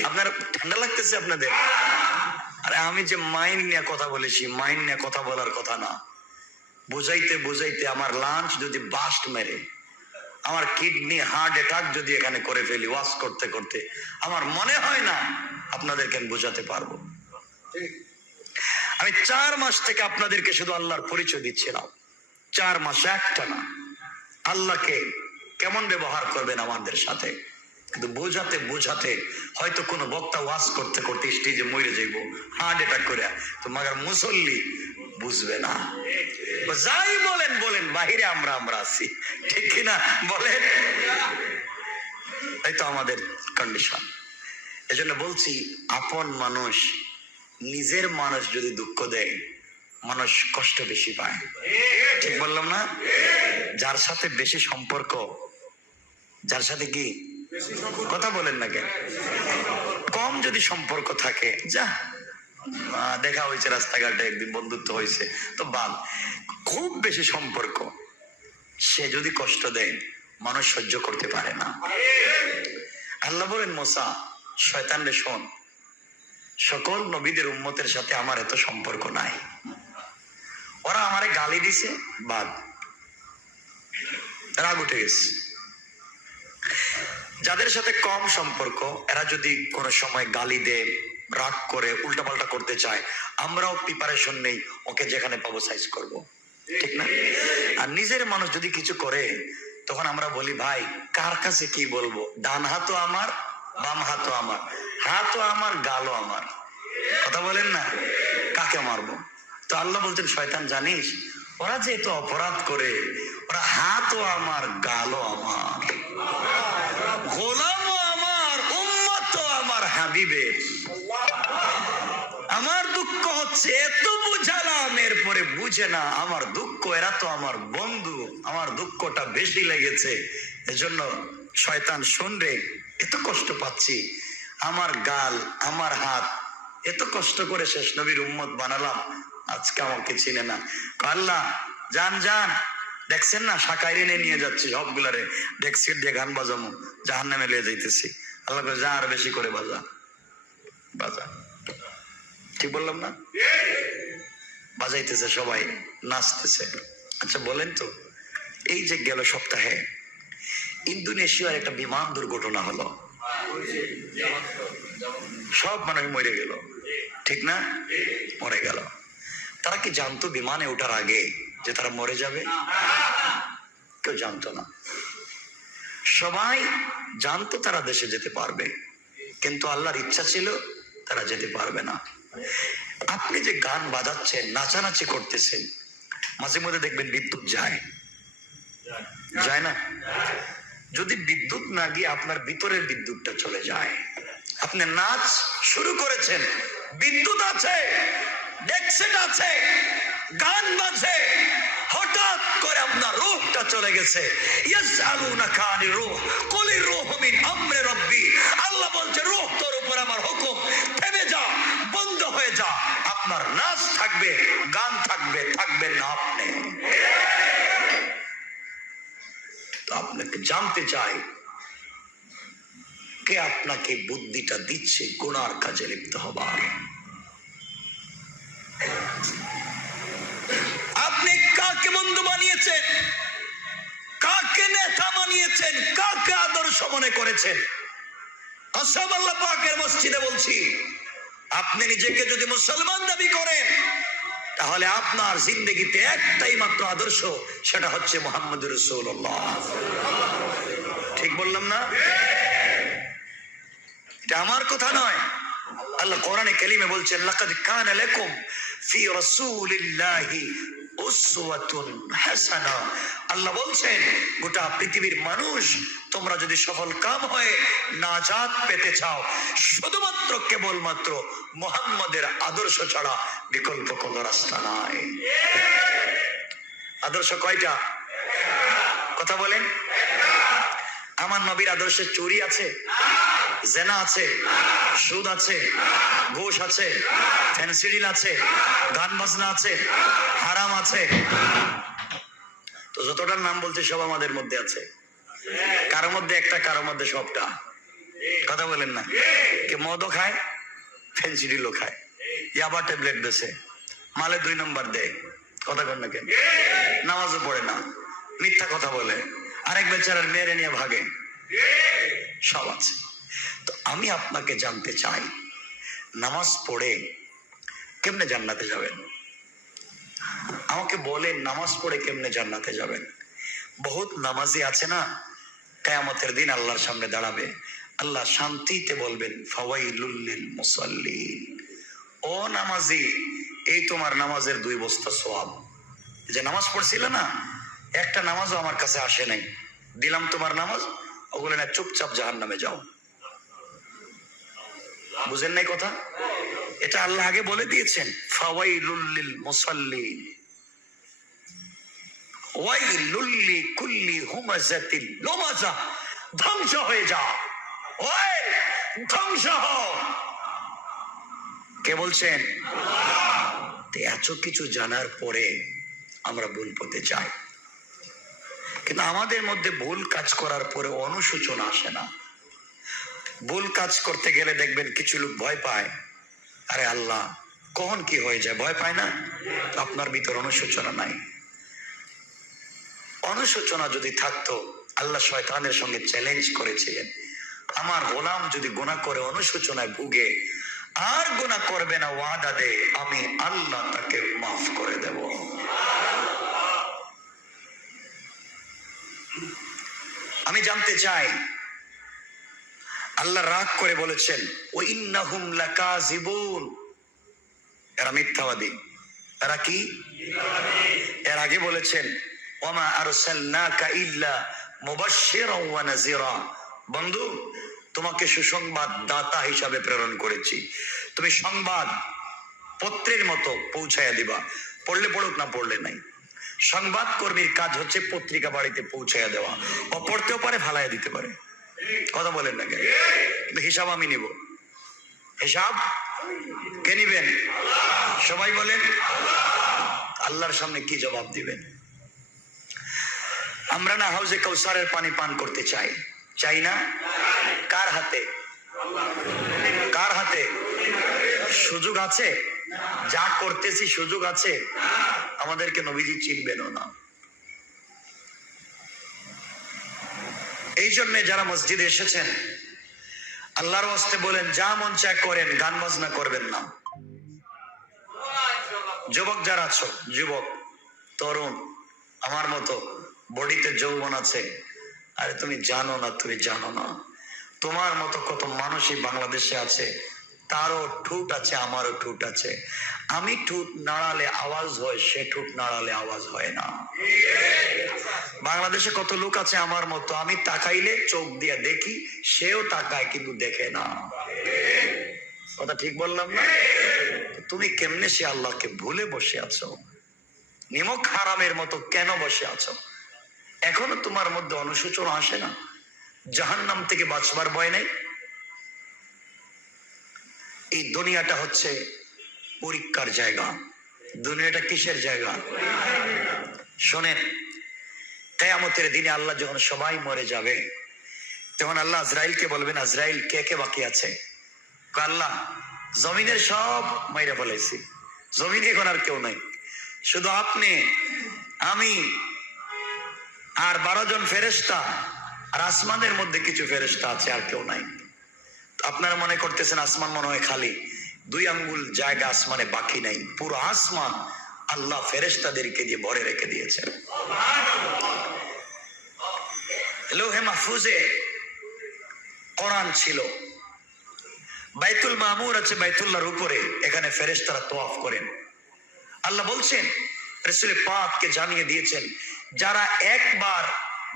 আপনার ঠান্ডা লাগতেছে আপনাদের? আরে আমি যে মাইন্ড নিয়ে কথা বলেছি, মাইন্ড নিয়ে কথা বলার কথা না। বুঝাইতে বুঝাইতে আমার লাঞ্চ যদি বাস্ট মেরে, আমার কিডনি হার্ট অ্যাটাক যদি এখানে করে ফেলি ওয়াশ করতে করতে, আমার মনে হয় না আপনাদেরকে আমি বোঝাতে পারবো। আমি 4 মাস থেকে আপনাদেরকে শুধু আল্লাহর পরিচয় দিচ্ছিলাম, 4 মাস একটা না, আল্লাহকে কেমন ব্যবহার করবেন আমাদের সাথে। কিন্তু বোঝাতে বোঝাতে হয়তো কোনো বক্তা ওয়াজ করতে করতে স্টেজে মরে যাইব হার্ট অ্যাটাক করে, তো মাগার মুসল্লি বুঝবে না। যাই বলেন বলেন, বাহিরে আমরা আছি, ঠিক কিনা বলেন? এই তো আমাদের কন্ডিশন। এজন্য বলছি, আপন মানুষ, নিজের মানুষ যদি দুঃখ দেয়, মানুষ কষ্ট বেশি পায়। ঠিক বললাম না? যার সাথে বেশি সম্পর্ক, যার সাথে কি কথা বলেন না কেন, কম যদি সম্পর্ক থাকে, যা দেখা হয়েছে রাস্তাঘাটে একদিন বন্ধুত্ব হয়েছে তো বাদ, খুব বেশি সম্পর্ক, সে যদি কষ্ট দেয় মানুষ সহ্য করতে পারে না। আল্লাহ বলেন, মুসা শয়তানরে শোন, সকল নবীদের উম্মতের সাথে আমার এত সম্পর্ক নাই, ওরা আমারে গালি দিছে বাদ, রাগ উঠে গেছে। যাদের সাথে কম সম্পর্ক, এরা যদি কোনো সময় গালি দেয়, রাগ করে, উল্টাপাল্টা করতে চায়, আমরাও প্রিপারেশন নেই, ওকে যেখানে পাবো সাইজ করব, ঠিক না? আর নিজের মানুষ যদি কিছু করে, তখন আমরা বলি, ভাই কার কাছে কি বলবো, ডান হাতও আমার, বাম হাতও আমার, হাতও আমার, গালও আমার, কথা বলেন না, কাকে মারবো? তো আল্লাহ বলছেন, শয়তান জানিস, ওরা যেহেতু অপরাধ করে, ওরা হাতও আমার, গালও আমার, গোলামও আমার, উম্মতও আমার হাবিবের। আমার দুঃখ হচ্ছে এত বুঝালাম, এরপরে বুঝে না, আমার দুঃখ, এরা তো আমার বন্ধু, আমার দুঃখটা বেশি লেগেছে, এজন্য শয়তান শুনরে এত কষ্ট পাচ্ছি, আমার গাল, আমার হাত, এত কষ্ট করে শেষ নবীর উম্মত বানালাম, আজকে আমাকে চিনে না। আল্লাহ যান যান, দেখছেন না শাকাইরে নিয়ে যাচ্ছি সবগুলারে, ডেক্সিট দিয়ে গান বাজামো, জাহান্নামে নিয়ে যাইতেছি। আল্লাহ যা আর বেশি করে বাজা বাজা, ঠিক বললাম না? বাজাইতেছে, সবাই নাচতেছে। আচ্ছা বলেন তো, এই যে গেল সপ্তাহে ইন্দোনেশিয়ার একটা বিমান দুর্ঘটনা হলো, সব মানুষ মরে গেল, ঠিক না? মরে গেল। তারা কি জানতো বিমানে ওঠার আগে যে তারা মরে যাবে? কেউ জানতো না। সবাই জানতো তারা দেশে যেতে পারবে, কিন্তু আল্লাহর ইচ্ছা ছিল তারা যেতে পারবে না। আপনি যে গান বাজাচ্ছেন, নাচানাচি করতেছেন, মাঝে মধ্যে দেখবেন বিদ্যুৎ যায়, যায় না? যদি বিদ্যুৎ না গিয়ে আপনার ভিতরের বিদ্যুৎটা চলে যায়, আপনি নাচ শুরু করেছেন, বিদ্যুৎ আছে, ডেক্সেট আছে, গান বাজে, হঠাৎ করে আপনার রূহটা চলে গেছে। ইয়াসআলুনাকা আনির রূহ কুলির রূহু মিন আমরি রাব্বি, আল্লাহ বলছে রূহ তোর উপর আমার হুকুম, থেমে যা, বন্ধ হয়ে যা। আপনার নাচ থাকবে, গান থাকবে, থাকবেন না আপনি। তো আপনাকে জানতে চাই, কে আপনাকে বুদ্ধিটা দিচ্ছে গুনার কাজে লিপ্ত হবার? আপনি কাকে বন্ধু বানিয়েছেন, কাকে নেতা বানিয়েছেন, কাকে আদর্শ মনে করেছেন? আসব আল্লাহ পাকের মসজিদে বলছি, আপনি নিজেকে যদি মুসলমান দাবি করেন, তাহলে আপনার জিন্দেগিতে একটাই মাত্র আদর্শ, সেটা হচ্ছে মুহাম্মদুর রাসূলুল্লাহ। ঠিক বললাম না? এটা আমার কথা নয়, আল্লাহ কোরআনে কারীমে বলছেন, লাকাদ কানা লাকুম ফি রাসূলিল্লাহি উসওয়াতুন হাসানা। আল্লাহ বলছেন, গোটা পৃথিবীর মানুষ, তোমরা যদি সফল কাম হয়ে নাজাত পেতে চাও, শুধুমাত্র কেবলমাত্র মুহাম্মাদের আদর্শ ছাড়া বিকল্প কোনো রাস্তা নাই। আদর্শ কয়টা? কথা বলেন। আমার নবীর আদর্শে চুরি আছে, জেনা আছে, সুদ আছে, ঘুষ আছে, ফেন্সিডিল আছে, গান বাজনা আছে, হারাম আছে। তো যতটার নাম বলছে সব আমাদের মধ্যে আছে, কারোর মধ্যে একটা, কারোর মধ্যে সবটা। কথা বলেন না? কে মদও খায়, ফেন্সিডিলও খায়, ইয়াবা ট্যাবলেট বেছে, মালে 2 নম্বর দেয়, কথা কন না কেন? নামাজও পড়ে না, মিথ্যা কথা বলে, আরেক বেচারার মেয়েরে নিয়ে ভাগে, সব আছে। তো আমি আপনাকে জানতে চাই, নামাজ পড়ে কেমনে জান্নাতে যাবেন? আমাকে বলেন, নামাজ পড়ে কেমনে জান্নাতে যাবেন? বহুত নামাজি আছে না, কিয়ামতের দিন আল্লাহর সামনে দাঁড়াবে, আল্লাহ শান্তিতে বলবেন ফাওয়াইলুল লিল মুসাল্লিন, ও নামাজি, এই তোমার নামাজের 2 বস্তা সওয়াব। যে নামাজ পড়ছিল না, একটা নামাজও আমার কাছে আসে নাই, দিলাম তোমার নামাজ, ওগুলো না, চুপচাপ জাহান্নামে যাও। বুঝেন নাই কথা? এটা আল্লাহ আগে বলে দিয়েছেন, ফাওয়াইলুল লিল মুসাল্লিন ওয়াইলুল লিকুল্লি হুমাযাতিল লুমাযা, ধ্বংস হয়ে যা, ওই ধ্বংস হও। কে বলছেন? এত কিছু জানার পরে আমরা ভুল পথে যাই, কিন্তু আমাদের মধ্যে ভুল কাজ করার পরে অনুশোচনা আসে না। ভুল কাজ করতে গেলে দেখবেন কিছু লোক ভয় পায়, আরে আল্লাহ কখন কি হয়ে যায়, ভয় পায় না? আপনার ভিতর অনুশোচনা নাই। অনুশোচনা যদি থাকতো, আল্লাহ শয়তানের সঙ্গে চ্যালেঞ্জ করেছিলেন, আমার গোলাম যদি গুনাহ করে অনুশোচনায় ভুগে আর গুনাহ করবে না, ওয়াদা দে আমি আল্লাহ তাকে মাফ করে দেব। আমি জানতে চাই, আল্লাহ রাগ করে বলেছেন ওয়া ইন্নাহুম লাকাযিবুন, এরা মিথ্যাবাদী। এরা কি? এর আগে বলেছেন ওয়ামা আরসালনাকা ইল্লা মুবাশশিরাও ওয়া নাযিরা, বন্ধু তোমাকে সুসংবাদ দাতা হিসাবে প্রেরণ করেছি, তুমি সংবাদ পত্রের মতো পৌঁছায়া দিবা, পড়লে পড়ুক না পড়লে নাই। সংবাদ কর্মীর কাজ হচ্ছে পত্রিকা বাড়িতে পৌঁছায়া দেওয়া, ও পড়তেও পারে, ফালাইয়া দিতে পারে। কথা বলেন না কেন? কিন্তু হিসাব আমি নিব। হিসাব কে নিবেন? সবাই বলেন আল্লাহর সামনে কি জবাব দিবেন? আমরা না হাউজে কাউসারের পানি পান করতে চাই, চাই না? কার হাতে? কার হাতে? সুযোগ আছে? যা করতেছি সুযোগ আছে? আমাদেরকে নবীজি চিনবেনও না। এই জন্য যারা মসজিদে এসেছেন, আল্লাহর ওয়াস্তে বলেন যা মন চায় করেন, গান বাজনা করবেন না। যুবক যারা আছো, যুবক তরুণ আমার মতো বডিতে যৌবন আছে, আরে তুমি জানো না, তুমি জানো না, তোমার মতো কত মানুষই বাংলাদেশে আছে, তারও ঠোঁট আছে, আমারও ঠোঁট আছে। আমি ঠোঁট নাড়ালে আওয়াজ হয়, সে ঠোঁট নাড়ালে আওয়াজ হয় না। বাংলাদেশে কত লোক আছে আমার মতো, আমি তাকাইলে চোখ দিয়ে দেখি, সেও তাকায় কিন্তু দেখে না। কথা ঠিক বললাম না? তুমি কেমনে সে আল্লাহকে ভুলে বসে আছো? নিমক হারামের মতো কেন বসে আছো? এখনো তোমার মধ্যে অনুশোচনা আসে না? জাহান্নাম থেকে বাঁচবার ভয় নেই? এই দুনিয়াটা হচ্ছে পরীক্ষার জায়গা। দুনিয়াটা কিসের জায়গা? শোনেন, কিয়ামতের দিনে আল্লাহ যখন সবাই মরে যাবে, তখন আল্লাহ আজরাইলকে বলবেন, আজরাইল কে কে বাকি আছে? আল্লাহ জমিনের সব মাইরা ফেলাইছি, জমিনে এখন আর কেউ নাই, শুধু আপনি, আমি আর 12 জন ফেরেশতা, আর আসমানের মধ্যে কিছু ফেরেশতা আছে, আর কেউ নাই। আপনারা মনে করতেছেন আসমান মনে হয় খালি, 2 আঙ্গুল জায়গা আসমানে বাকি নাই, পুরো আসমান আল্লাহ ফেরেশতাদেরকে দিয়ে ভরে রেখে দিয়েছেন। লৌহে মাহফুজে কোরআন ছিল, বাইতুল মামুর আছে বাইতুল্লাহর উপরে, এখানে ফেরেশতারা তওয়াফ করেন। আল্লাহ বলছেন, রাসূল পাককে জানিয়ে দিয়েছেন, যারা একবার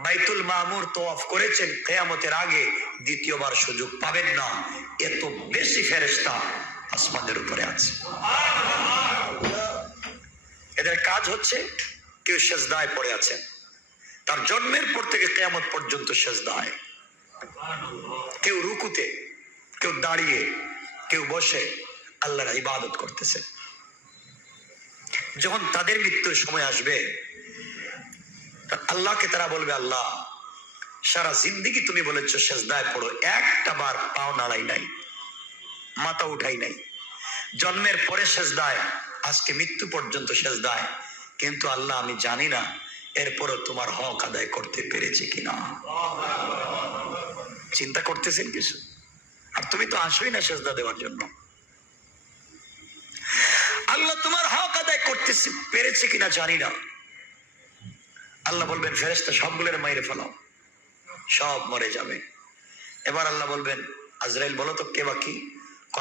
বাইতুল মামুর তওয়াফ করেছেন কিয়ামতের আগে দ্বিতীয়বার সুযোগ পাবেন না। এত বেশি ফেরেশতা আসমানের উপরে আছে। এদের কাজ হচ্ছে, কেউ সিজদায় পড়ে আছেন, তার জন্মের পর থেকে কিয়ামত পর্যন্ত সিজদায়, কেউ রুকুতে, কেউ দাঁড়িয়ে, কেউ বসে আল্লাহর ইবাদত করতেছে। যখন তাদের মৃত্যুর সময় আসবে, আল্লাহকে তারা বলবে, আল্লাহ সারা জিন্দেগি তুমি বলেছো সিজদায় পড়ো, একটা বার পাও নাড়াই নাই, মাথা উঠাই নাই, জন্মের পরে সিজদায়, আজকে মৃত্যু পর্যন্ত সিজদায়, কিন্তু আল্লাহ আমি জানি না এরপরও তোমার হক আদায় করতে পেরেছি কিনা। চিন্তা করতেছেন কিছু? আর তুমি তো আসোই না সেজদা দেওয়ার জন্য। আল্লাহ তোমার হক আদায় করতে পেরেছে কিনা জানি না। আল্লাহ বলবেন ফেরেশতা সবগুলোর মাইরে ফেলাও, সব মরে যাবে। এবার আল্লাহ বলবেন আজরাইল বলো তো কে বাকি?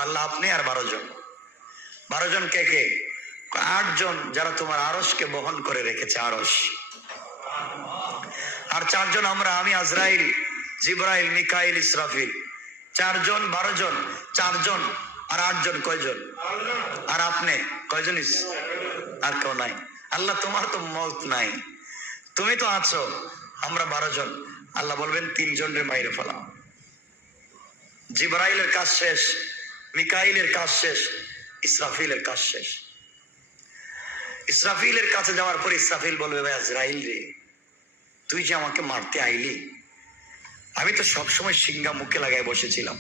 আল্লাহ আপনি আর 12 জন। 12 জন কে কে? 8 জন যারা তোমার আরশকে বহন করে রেখেছে, আরশ। আর 4 জন আমরা, আমি আজরাইল, জিবরাইল, মিকাইল, ইসরাফিল। 4 জন 12 জন, 4 জন আর 8 জন কয়জন? আর আপনি কয়জন? আর কেউ নাই। আল্লাহ তোমার তো মওত নাই, তুমি তো আছো। আমরা 12 জন। আল্লাহ বলবেন 3 জনের মাইরে ফেলাও। জিবরাইলের কাজ শেষ, মিকাইলের কাজ শেষ, ইসরাফিলের কাজ শেষ। ইসরাফিলের কাছে যাওয়ার পর ইসরাফিল বলবে ভাই আজরাইল রে, তুই যে আমাকে মারতে আইলি, আমি তো সবসময় সিংহা মুখে লাগাই বসেছিলাম,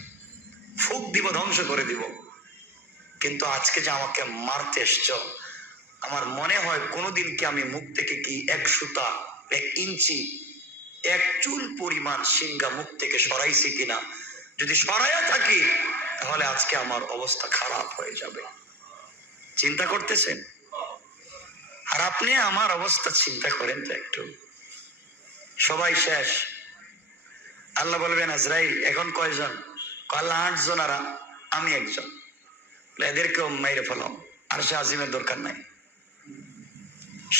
ফুক দিব, ধ্বংস করে দিব, কিন্তু আজকে যে আমাকে মারতে এসছ, আমার মনে হয় কোনোদিন কি আমি মুখ থেকে কি 1 সুতা, 1 ইঞ্চি, 1 চুল পরিমাণ সিংহা মুখ থেকে সরাইছি কিনা। যদি সরাইয়া থাকি তাহলে আজকে আমার অবস্থা খারাপ হয়ে যাবে। চিন্তা করতেছেন? আর আপনি আমার অবস্থা চিন্তা করেন তো একটু। সবাই শেষ। আল্লাহ বলবেন আজরাইল এখন কয়জন? আল্লাহ 8 জন আর আমি 1 জন। এদেরকেও মেরে ফেলো, আর সে আজিমের দরকার নাই,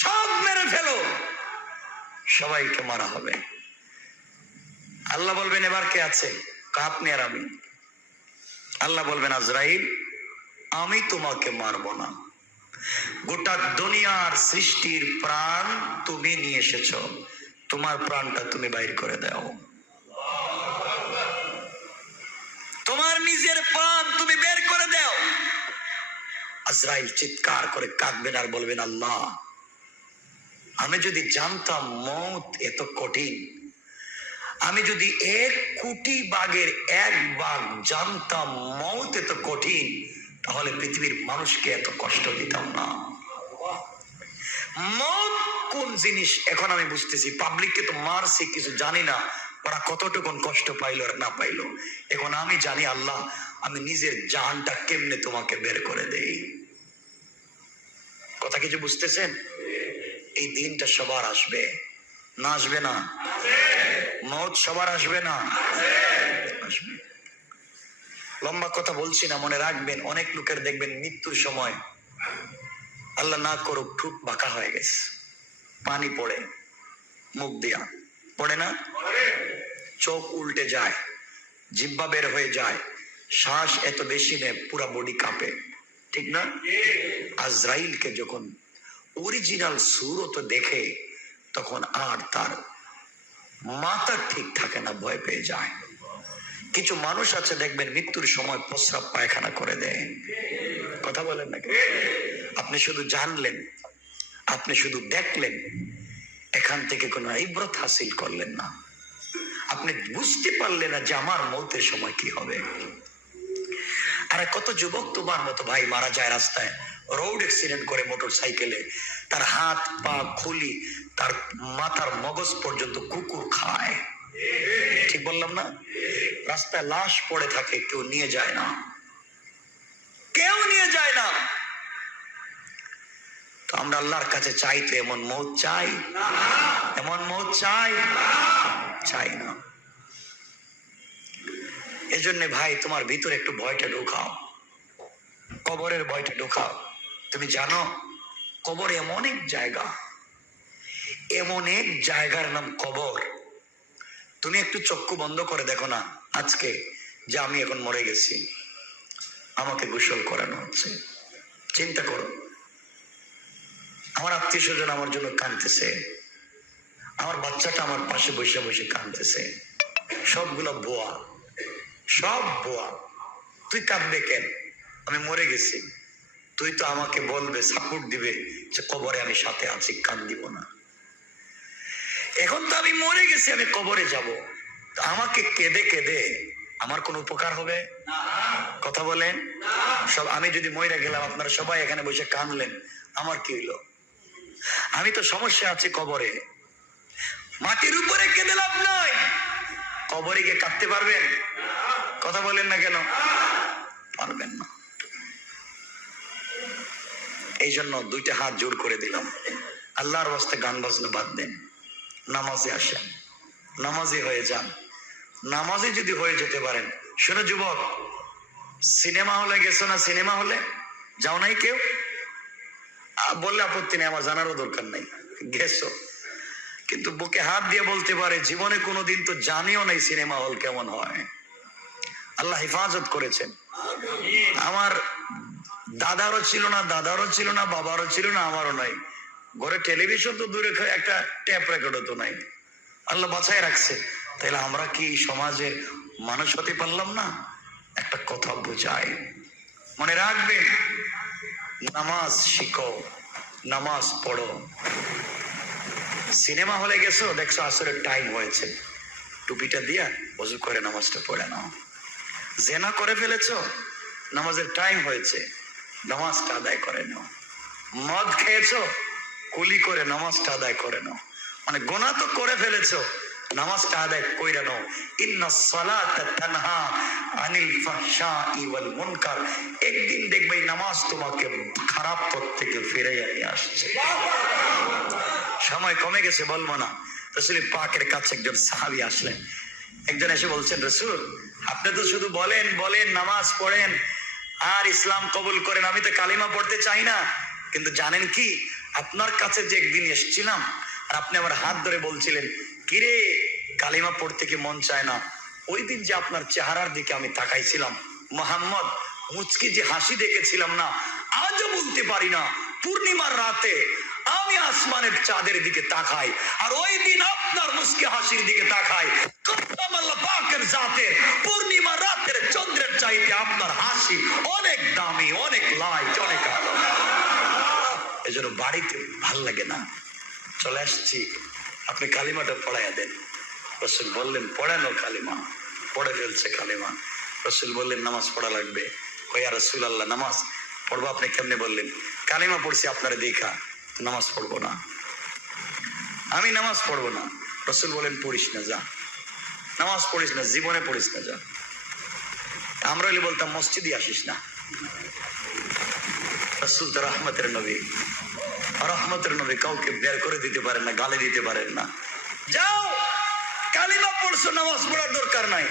সব মেরে ফেলো, সবাইকে মারা হবে। আল্লাহ বলবেন এবার কে আছে? আপনি আর আমি। আল্লাহ বলবেন আজরাইল আমি তোমাকে মারবো না, গোটা দুনিয়ার সৃষ্টির প্রাণ তুমি নিয়ে এসেছ, তোমার প্রাণটা তুমি বাইর করে দাও। তোমার নিজের প্রাণ তুমি বের করে দাও। আজরাইল চিৎকার করে কাঁদবেন আর বলবেন আল্লাহ আমি যদি জানতাম মওত এত কঠিন, আমি যদি 1 কোটি বাঘের 1 বাঘ জানতাম মওত এত কঠিন, তাহলে পৃথিবীর মানুষকে এত কষ্ট দিতাম না। মওত কোন জিনিস এখন আমি বুঝতেছি। পাবলিককে তো মারছি, কিছু জানি না ওরা কতটুকুন কষ্ট পাইলো আর না পাইলো। এখন আমি জানি আল্লাহ আমি নিজের জানটা কেমনে তোমাকে বের করে দেই। কথা কিছু বুঝতেছেন? এই দিনটা সবার আসবে না আসবে না? মওত সবার আসবে না? আসবে। লম্বা কথা বলছি না, মনে রাখবেন অনেক লোকের দেখবেন মৃত্যুর সময় আল্লাহ না করুক ঠোঁট বাঁকা হয়ে গেছে, পানি পড়ে মুখ দিয়া, পড়ে না? চোখ উল্টে যায়, জিহ্বা বের হয়ে যায়, শ্বাস এত বেশি নেয় পুরা বডি কাঁপে, ঠিক না? আজরাইলকে যখন অরিজিনাল সুরত দেখে তখন আর তার মাথা ঠিক থাকে না, ভয় পেয়ে যায়। কিছু মানুষ আছে দেখবেন মৃত্যুর সময় প্রস্রাব পায়খানা করে দেয়। কথা বলেন না? আপনি শুধু জানলেন, আপনি শুধু দেখলেন, এখান থেকে কোনো ইবরত হাসিল করলেন না, আপনি বুঝতে পারলেন না যে আমার মৌতের সময় কি হবে। আর কত যুবক তোমার মতো ভাই মারা যায় রাস্তায়, রোড অ্যাক্সিডেন্ট করে মোটর সাইকেলে, তার হাত পা খুলি, তার মাথার মগজ পর্যন্ত কুকুর খায়। ঠিক বললাম না? রাস্তায় লাশ পড়ে থাকে, কেউ নিয়ে যায় না, কেউ নিয়ে যায় না। তো আমরা আল্লাহর কাছে চাই তো এমন মওত চাই? এমন মওত চাই? চাই না। এজন্য ভাই তোমার ভিতরে একটু ভয়টা ঢুকাও, কবরের ভয়টা ঢুকাও। তুমি জানো কবর এমন এক জায়গা, এমন এক জায়গার নাম কবর। তুমি একটু চক্ষু বন্ধ করে দেখো না আজকে যে আমি এখন মরে গেছি, আমাকে গোসল করানো হচ্ছে। চিন্তা করো, আমার আত্মীয় স্বজন আমার জন্য কাঁদতেছে, আমার বাচ্চাটা আমার পাশে বসে বসে কাঁদতেছে, সবগুলো বোয়া, সব বোয়া। তুই কাঁদবে কেন? আমি মরে গেছি। তুই তো আমাকে বলবে, সাপোর্ট দিবে যে কবরে আমি সাথে আছি, কাঁদিব না। এখন তো আমি মরে গেছি, আমি কবরে যাব, আমাকে কেঁদে কেঁদে আমার কোন উপকার হবে? কথা বলেন। সব আমি যদি মরে গেলাম, আপনারা সবাই এখানে বসে কাঁদলেন, আমার কি হইলো? আমি তো সমস্যা আছে কবরে, মাটির উপরে কেঁদে লাভ নাই, কবরে গিয়ে কাঁদতে পারবেন? কথা বলেন না কেন? পারবেন না। এই জন্য দুইটা হাত জোর করে দিলাম, আল্লাহর ওয়াস্তে গান বাজনা বাদ দেন, নামাজে আসেন, নামাজি হয়ে যান। নামাজে যদি হয়ে যেতে পারেন, শোনো যুবক, সিনেমা হলে গেছো না? সিনেমা হলে যাও নাই কেউ? বললে আপত্তি নেই, আমার জানারও দরকার নাই, গেছো। কিন্তু বুকে হাত দিয়ে বলতে পারে জীবনে কোনোদিন তো জানিও নাই সিনেমা হল কেমন হয়। আল্লাহ হেফাজত করেছেন। আমার দাদারও ছিল না, দাদারও ছিল না, বাবারও ছিল না, আমারও নাই। ঘরে টেলিভিশন তো দূরে, একটা ট্যাপ রেকর্ডও তো নাই। আল্লাহ বাঁচায় রাখছে। তাহলে আমরা কি সমাজে মানুষ হতে পারলাম না? একটা কথা বোঝায়, মনে রাখবেন, নামাজ শিখো, নামাজ পড়ো। সিনেমা হলে গেছো, দেখছো আসরের টাইম হয়েছে, টুপিটা দিয়া ওযু করে নামাজটা পড়ে নাও। জেনা করে ফেলেছো, নামাজের টাইম হয়েছে, নামাজটা আদায় করে নাও। মদ খেয়েছো, কুলি করে নামাজটা আদায় করে নাও। মানে গুনাহ তো করে ফেলেছো, নামাজটা আদায় কইরা নাও। ইন্নাস সালাতা তানহা আনিল ফাহশাই ওয়াল মুনকার। একদিন দেখবে নামাজ তোমাকে খারাপ পথ থেকে ফিরিয়ে নিয়ে আসছে। সময় কমে গেছে, বলবো না। রাসূল পাকের কাছে একজন সাহাবী আসলেন। একজন এসে বলছেন, রাসূল আপনি তো শুধু বলেন বলেন, নামাজ পড়েন আর ইসলাম কবুল করেন, আমি তো কালিমা পড়তে চাই না, কিন্তু জানেন কি, আপনার কাছে যে একদিন এসেছিলাম আর আপনি আমার হাত ধরে বলছিলেন, কিরে কালিমা পড়তে কি মন চায় না? ওই দিন যে আপনার চেহারার দিকে আমি তাকাইছিলাম, মোহাম্মদ, মুচকি যে হাসি দেখেছিলাম না, আজও বলতে পারি না। পূর্ণিমার রাতে আমি আসমানের চাঁদের দিকে তাকাই, আর ওই দিন আপনার মুচকি হাসির দিকে তাকাই। কসম আল্লাহ পাকের জাতের, পূর্ণিমার রাতের চন্দ্রের চাইতে আপনার হাসি অনেক দামি, অনেক লাইট, অনেক আলো। এজন্য বাড়িতে ভাল লাগে না, চলে আসছি, আপনি কালিমাটা পড়াইয়া দেন। রাসূল বললেন, পড়ানো কালিমা। পড়ে ফেলছে কালিমা। রাসূল বললেন, নামাজ পড়া লাগবে। ইয়া রাসূলুল্লাহ, নামাজ পড়বো আপনি কেমনে বললেন? কালিমা পড়ছি আপনারে দেখা, নামাজ পড়বো না, আমি নামাজ পড়বো না। রাসূল বলেন, পড়িস না, যা, নামাজ পড়িস না, জীবনে পড়িস না, যা। আমরা হলে বলতাম, মসজিদে আসিস না। রাসূল তো রহমতের নবী, রহমতের নবী, কাউকে বের করে দিতে পারেন না, গালি দিতে পারেন না। যাও, কালিমা পড়ছো, নামাজ পড়ার দরকার নাই।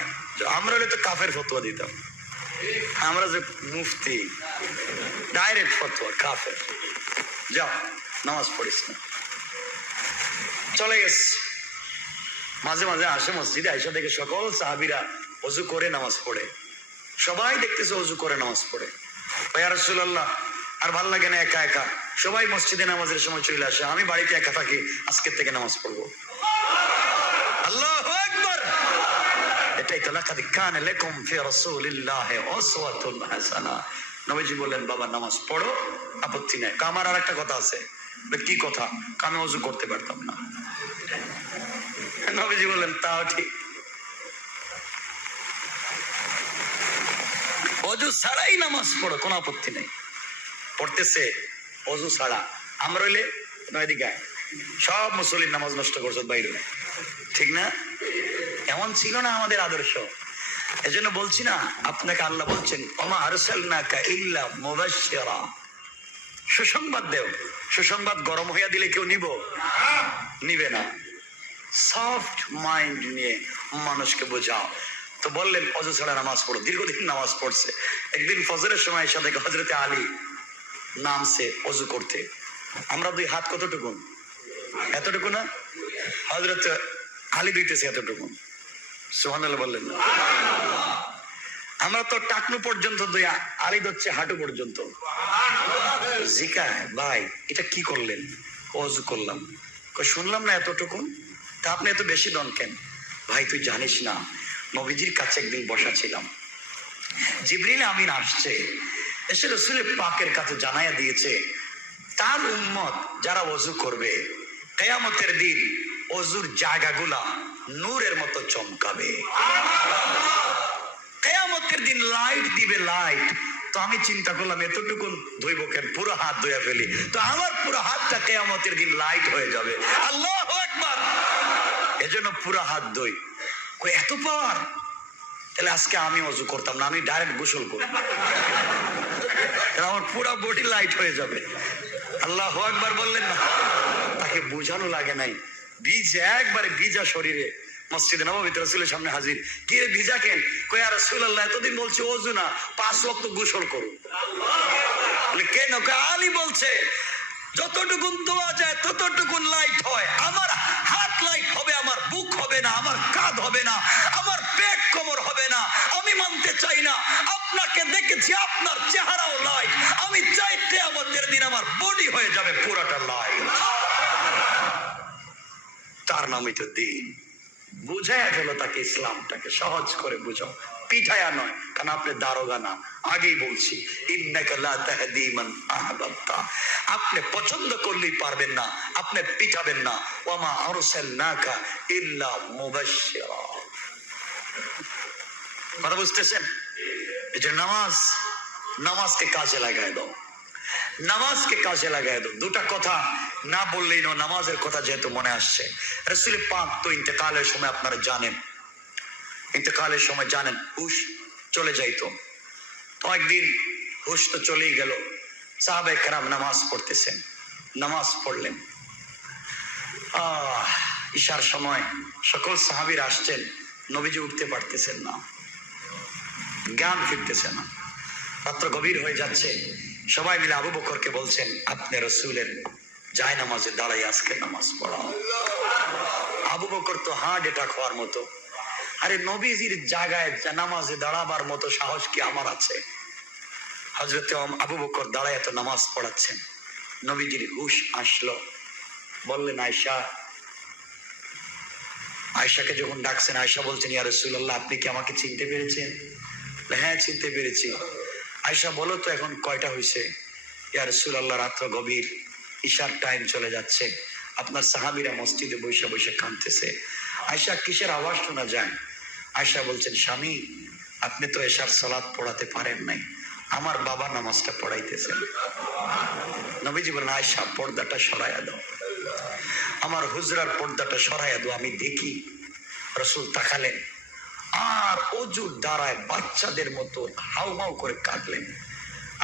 আমরা হলে তো কাফের ফতোয়া দিতাম। আমরা যে মুফতি, ডাইরেক্ট ফতোয়া, কাফের। যাও, নামাজ পড়িস না। চলে গেছে। মাঝে মাঝে আসে মসজিদে, আইসা দেখে সকল সাহাবীরা ওযু করে নামাজ পড়ে। সবাই দেখতেছে ওযু করে নামাজ পড়ে। ইয়া রাসূলুল্লাহ, আর ভাল লাগে না একা একা, সবাই মসজিদে নামাজের সময় চলে আসে, আমি বাড়িতে একা থাকি, আজকের থেকে নামাজ পড়বো। আল্লাহু আকবার। এটাই তো লাকাদ কানা লাকুম ফি রাসূলিল্লাহি উসওয়াতুন হাসানা। নবীজি বললেন, বাবা নামাজ পড়ো, আপত্তি নাই। আমার আর একটা কথা আছে। কি কথা? আমি ওযু করতে পারতাম না। নবীজি বললেন, তাও ঠিক, ওযু ছাড়াই নামাজ পড়ো, কোনো আপত্তি নেই। পড়তেছে ওযু ছাড়া। আমরা হইলে নয়দিকে সব মুসল্লির নামাজ নষ্ট করছো বাইরে, ঠিক না? এমন ছিল না আমাদের আদর্শ। এজন্য বলছি না, আপনাকে আল্লাহ বলছেন, ওমা আরসালনাকা ইল্লা মুবাশশিরা, সুসংবাদ দেও। সুসংবাদ গরম হইয়া দিলে কেউ নিবে না। সফট মাইন্ড নিয়ে মানুষকে বোঝাও। তো বললেন, ওযু ছাড়া নামাজ পড়ো। দীর্ঘদিন নামাজ পড়ছে। একদিন ফজরের সময় এসে দেখে হযরতে আলী নামছে ওযু করতে। আমরা দুই হাত কতটুকু? এতটুকু না? হযরত আলী দিতেছে এতটুকু। সুবহানাল্লাহ বললেন না? আমরা তো টাকনু পর্যন্ত দুই, আলী হচ্ছে হাঁটু পর্যন্ত। জিজ্ঞাসা, ভাই এটা কি করলেন? ওযু করলাম। শুনলাম না এতটুকু, তা আপনি এত বেশি দন কেন? ভাই তুই জানিস না, নবীজির কাছে একদিন বসা ছিলাম, জিবরিল আমিন আসছে, এসে রাসূলের পাকের কাছে জানাইয়া দিয়েছে, তার উম্মত যারা ওযু করবে, কিয়ামতের দিন ওযুর জায়গাগুলা নূরের মতো চমকাবে। কিয়ামতের দিন লাইট দিবে, লাইট তো আমি চিন্তা করলাম এতটুকু ধুইব কেন, পুরো হাত ধুয়ে ফেলি, তো আমার পুরো হাতটা কিয়ামতের দিন লাইট হয়ে যাবে। আল্লাহু আকবার। এজন্য পুরো হাত ধুই। কই এত পাওয়ার? তাহলে আজকে আমি ওযু করতাম না, আমি ডাইরেক্ট গোসল করব, আমার পুরো বডি লাইট হয়ে যাবে। আল্লাহু আকবার বললেন না? তাকে বোঝানো লাগে নাই, ভিজে একবারে ভিজা শরীরে মসজিদে নববীতে রাসূলের সামনে হাজির। কি রে ভিজা কেন? কই ইয়া রাসূলুল্লাহ এতদিন বলছি ওযু না, 5 ওয়াক্ত গোসল করুন। বলে কেন? আলী বলছে যতটুকুন দোয়া যায় ততটুকুন লাইট হয়। আমার হাত লাইট হবে, আমার বুক হবে না, আমার কাঁধ হবে না, আমার পেট কোমর হবে না। আমি মানতে চাই না, আপনাকে দেখেছি আপনার চেহারাও লাইট, আমি চাই কিয়ামতের দিন আমার বডি হয়ে যাবে পুরোটা লাইট। তার নামই তো দিন। বুঝাইয়া গেল তাকে, ইসলামটাকে সহজ করে বুঝাও, পিঠায়া নয়, কারণ আপনি দারোগা না। আগেই বলছি ইন্নাকা লা তাহদি মান আহবাবতা, আপনি পছন্দ করলেই পারবেন না, আপনি পিঠাবেন না। ওয়া মা আরসালনাকা ইল্লা মুবাশশিরা। কথা বুঝতেছেন? এই যে নামাজকে কাজে লাগায় দাও, নামাজকে কাজে লাগায় দাও। দুটা কথা না বললেই না, নামাজের কথা যেহেতু মনে আসছে। রাসূল পাক তো ইন্তেকালের সময় আপনারা জানেন, ইন্তেকালের সময় জানেন হুশ চলে যাইতো। তো একদিন হুশ তো চলেই গেল, সাহাবায়ে কেরাম নামাজ পড়তেছেন, নামাজ পড়লেন। ইশার সময় সকল সাহাবীরা আসছেন, নবীজি উঠতে পারতেছেন না, জ্ঞান ফিরতেছে না, রাত্র গভীর হয়ে যাচ্ছে। সবাই মিলে আবু বকরকে বলছেন, আপনি রাসূলের জায়নামাজে দাঁড়াই আজকে নামাজ পড়াও। আবু বকর তো হার্ট অ্যাটাক হওয়ার মতো, আরে নবীজির জায়গায় নামাজে দাঁড়াবার মতো সাহস কি আমার আছে? হযরত আবু বকর দাঁড়ায় এত নামাজ পড়াচ্ছেন। নবীজির হুশ আসলো, বললেন আয়েশা। আয়েশাকে যখন ডাকছেন, আয়েশা বলছেন, ইয়া রাসূলুল্লাহ আপনি কি আমাকে চিনতে পেরেছেন? হ্যাঁ চিনতে পেরেছি। আয়েশা বলো তো এখন কয়টা হয়েছে? ইয়া রাসূলুল্লাহ রাত্র গভীর, ইশার টাইম চলে যাচ্ছে, আপনার সাহাবীরা মসজিদে বসে বসে কাঁদতেছে। আয়েশা কিসের আওয়াজ শোনা যায়? আয়েশা বলছেন, স্বামী আপনি তো এশার সালাত পড়াতে পারেন নাই, আমার বাবা নামাজটা পড়াইতেছেন। নবীজি বলেন, আয়েশা পর্দাটা সরাইয়া দাও, আমার হুজরার পর্দাটা সরাইয়া দাও, আমি দেখি। রাসূল তাকালেন, আর অজুর দ্বারায় বাচ্চাদের মতো হাউমাউ করে কাঁদলেন।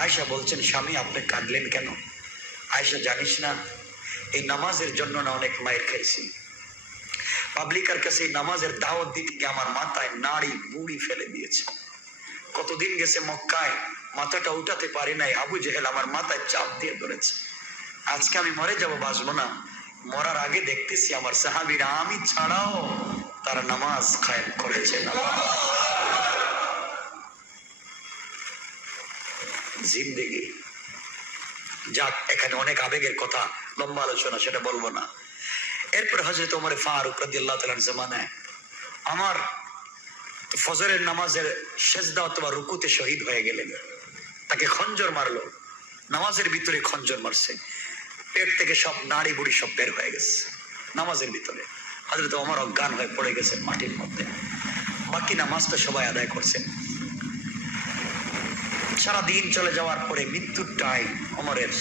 আয়েশা বলছেন, স্বামী আপনি কাঁদলেন কেন? আয়েশা জানিস না, এই নামাজের জন্য না অনেক মায়ের খাইছি। পাবলিকের কাছে এই নামাজের দাওয়াত দিতে গিয়ে আমার মাথায় নাড়ি বুড়ি ফেলে দিয়েছে। কতদিন গেছে মক্কায়, মাথাটা উঠাতে পারি নাই, আবু জেহেল আমার মাথায় চাপ দিয়ে ধরেছে। আজকে আমি মরে যাব, বাঁচবো না। মরার আগে দেখতেছি আমার সাহাবীরা আমি ছাড়াও তারা নামাজ কায়েম করেছে। জিন্দেগি যাক, এখানে অনেক আবেগের কথা, লম্বা আলোচনা, সেটা বলবো না। এরপর হযরত ওমর ফারুক রাদিয়াল্লাহু তাআলার জামানায় আমার ফজরের নামাজের সেজদা অথবা রুকুতে শহীদ হয়ে গেলেন। তাকে খঞ্জর মারলো, নামাজের ভিতরে খঞ্জর মারছে, পেট থেকে সব নাড়ি বুড়ি সব বের হয়ে গেছে নামাজের ভিতরে। হযরত ওমর অজ্ঞান হয়ে পড়ে গেছেন মাটির মধ্যে। বাকি নামাজটা সবাই আদায় করছেন। সারা দিন চলে যাওয়ার পরে মৃত্যুর টাইম, ওমরের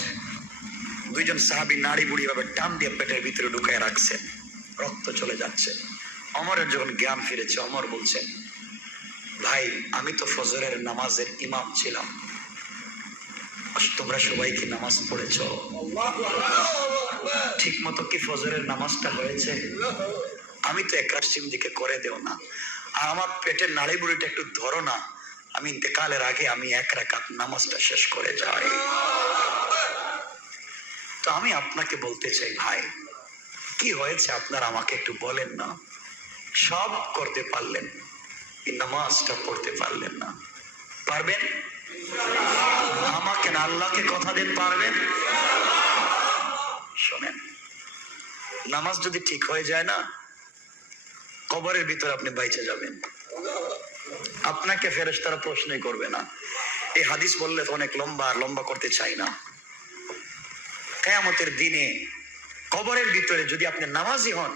দুইজন সাহাবী নাড়ি বুড়ি ভাবে টান দিয়ে পেটের ভিতরে ঢুকায় রাখছেন, রক্ত চলে যাচ্ছে। ওমরের যখন জ্ঞান ফিরেছে, ওমর বলছেন, ভাই আমি তো ফজরের নামাজের ইমাম ছিলাম, তোমরা সবাই কি নামাজ পড়েছ? ঠিক মতো কি ফজরের নামাজটা হয়েছে? আমি তো একরাশিম দিকে করে দেও না, আর আমার পেটের নাড়ি বুড়িটা একটু ধরো না, আমি ইন্তেকালের আগে আমি এক রাকাত নামাজটা শেষ করে যাই। তো আমি আপনাকে বলতে চাই, ভাই কি হয়েছে আপনার আমাকে একটু বলেন না। সব করতে পারলেন, এই নামাজটা পড়তে পারলেন না। পারবেন? আমাকে না, আল্লাহকে কথা দেন পারবেন। শোনেন, নামাজ যদি ঠিক হয়ে যায় না, কবরের ভিতরে আপনি বাইচে যাবেন, আপনাকে ফেরেশতারা প্রশ্নই করবে না। এই হাদিস বললে তো অনেক লম্বা করতে চাই না। কিয়ামতের দিনে কবরের ভিতরে যদি আপনি নামাজি হন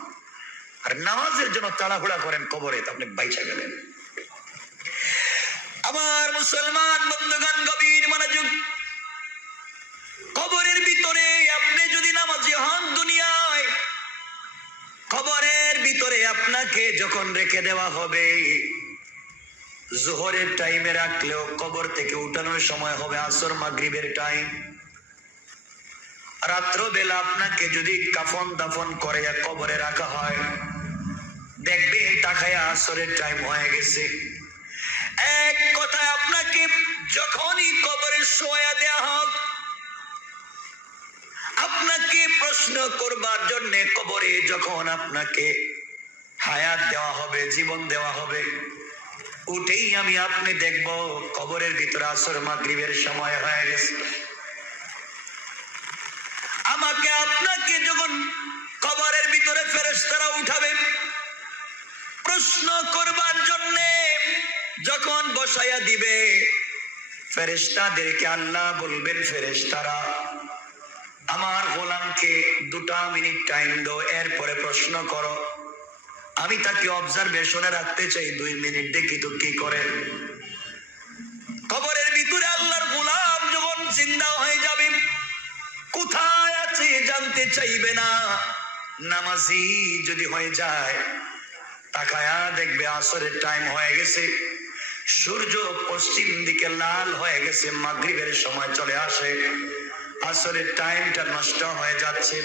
আর নামাজের জন্য তাড়াহুড়া করেন কবরে, তো আপনি বাইচা গেলেন। আমার মুসলমান বন্ধুগণ, গভীর মনোযোগ। কবরের ভিতরে আপনি যদি নামাজি হন, দুনিয়ায় কবরের ভিতরে আপনাকে যখন রেখে দেওয়া হবে, জোহরের টাইমে রাখলেও কবর থেকে উঠানোর সময় হবে আসর মাগরিবের টাইম। রাত্র বেলা আপনাকে যদি কাফন দাফন করে কবরে রাখা হয়, দেখবে তাকায়া আসরের টাইম হয়ে গেছে। এক কথায় আপনাকে যখনই কবরে শোয়া দেয়া হোক, আপনাকে প্রশ্ন করবার জন্য কবরে যখন আপনাকে হায়াত দেওয়া হবে, জীবন দেওয়া হবে, উঠেই আমি আপনি দেখব কবরের ভিতরে আসর মাগরিবের সময় হয়ে গেছে। আমাকে আপনাকে যখন কবরের ভিতরে ফেরেশতারা উঠাবে প্রশ্ন করবার জন্য, যখন বসায়া দিবে, ফেরেশতাদেরকে আল্লাহ বলবেন, ফেরেশতারা আমার গোলামকে 2 মিনিট টাইম দাও, এরপরে প্রশ্ন করো। আমি তাকে অবজারভেশনে রাখতে চাই 2 মিনিট, দেখি তো কি করে। কবরের ভিতরে আল্লাহর গোলাম যখন জিন্দা হয়ে যাবে, কোথায় আছে জানতে চাইবে না। নামাজি যদি হয়ে যায়, তাকায়া দেখবে আসরের টাইম হয়ে গেছে, সূর্য পশ্চিম দিকে লাল হয়ে গেছে, মাগরিবের সময় চলে আসে, আসরের টাইমটা নষ্ট হয়ে যাচ্ছে।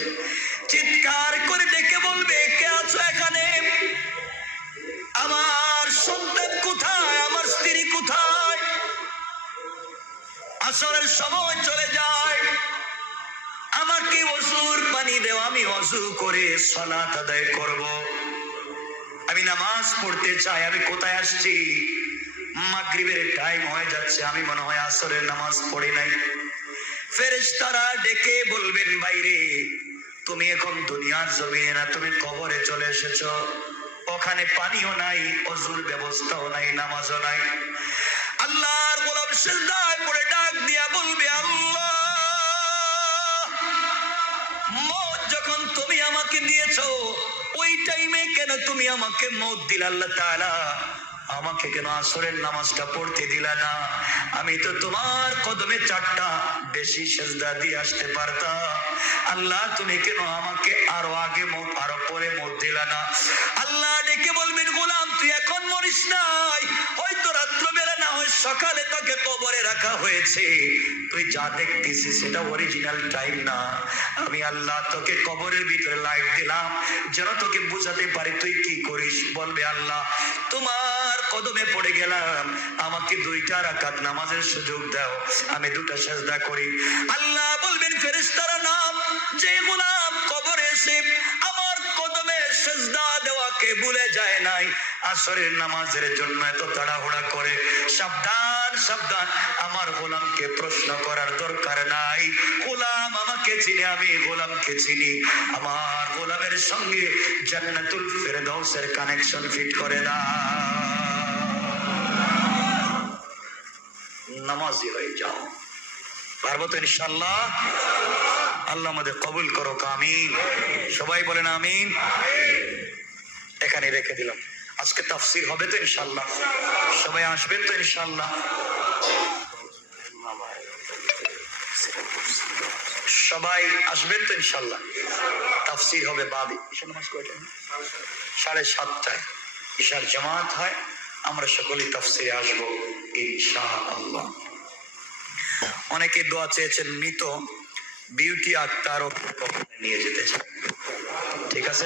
চিৎকার করে ডেকে বলবে, কে আছো এখানে? আমার সন্তান কোথায়? আমার স্ত্রী কোথায়? আসরের সময় চলে যায়, আমাকে ওযুর পানি দেও, আমি ওযু করে সালাত আদায় করব। আমি নামাজ পড়তে চাই। আমি কোথায় আসছি? মাগরিবের টাইম হয়ে যাচ্ছে, আমি মনে হয় আসরের নামাজ পড়ি নাই। ফেরেশতারা ডেকে বলবেন, বাইরে তুমি এখন দুনিয়ার জমিনে না, তুমি কবরে চলে এসেছো। ওখানে পানিও নাই, ওযুর ব্যবস্থাও নাই, নামাজও নাই। আল্লাহর গোলাম সিজদায় পড়ে ডাক দিয়া বলবে, আল্লাহ, মওত যখন তুমি আমাকে দিয়েছো, ওই টাইমে কেন তুমি আমাকে মওত দিলা? আল্লাহ তাআলা আমাকে কেন আসরের নামাজটা পড়তে দিলা না? আমি তো তোমার কদমে 4টা বেশি সিজদা দিয়ে আসতে পারতাম। আল্লাহ, তুমি কেন আমাকে আরো আগে মওত, আরো পরে মওত দিলা না? আল্লাহ ডেকে বলবেন, গোলাম তুই এখন মরিস নাই, হয়তো রাত্রবেলা না হয় সকালে তোকে কবরে রাখা হয়েছে, তুই যা দেখতেছিস সেটা অরিজিনাল টাইম না। আমি আল্লাহ তোকে কবরের ভিতরে লাইট দিলাম যেন তোকে বুঝাতে পারি তুই কি করিস। বলবে, আল্লাহ তোমার কদমে পড়ে গেলাম, আমাকে 2টা রাকাত নামাজের সুযোগ দাও, আমি 2টা সিজদা করি। আল্লাহ বলবেন, ফেরেশতারা নাম, যে গোলাম কবরে এসে আমার কদমে সিজদা দেওয়াকে ভুলে যায় নাই, আসরের নামাজের জন্য এত তাড়াহুড়া করে, সাবধান সাবধান, আমার গোলামকে প্রশ্ন করার দরকার নাই। গোলাম আমাকে চিনে, আমি গোলামকে চিনি। আমার গোলামের সঙ্গে জান্নাতুল ফেরদাউসের কানেকশন ফিট করে না। নামাজি হয়ে যাও, পারবো তো ইনশাআল্লাহ? আল্লাহ আমাদের কবুল করো, আমিন। সবাই বলেন আমিন। এখানে রেখে দিলাম। আজকে তাফসীর হবে তো ইনশাআল্লাহ? সবাই আসবেন তো ইনশাআল্লাহ? সবাই আসবেন তো ইনশাআল্লাহ? তাফসীর হবে বাদে। ঈশার নামাজ কয়টায়? 7:30টায় ঈশার জামাত হয়। আমরা সকলেই তাফসীরে আসবো ইনশাআল্লাহ। অনেকে দোয়া চেয়েছেন, মৃত বিউটি আক্তার নিয়ে যেতে চান, ঠিক আছে?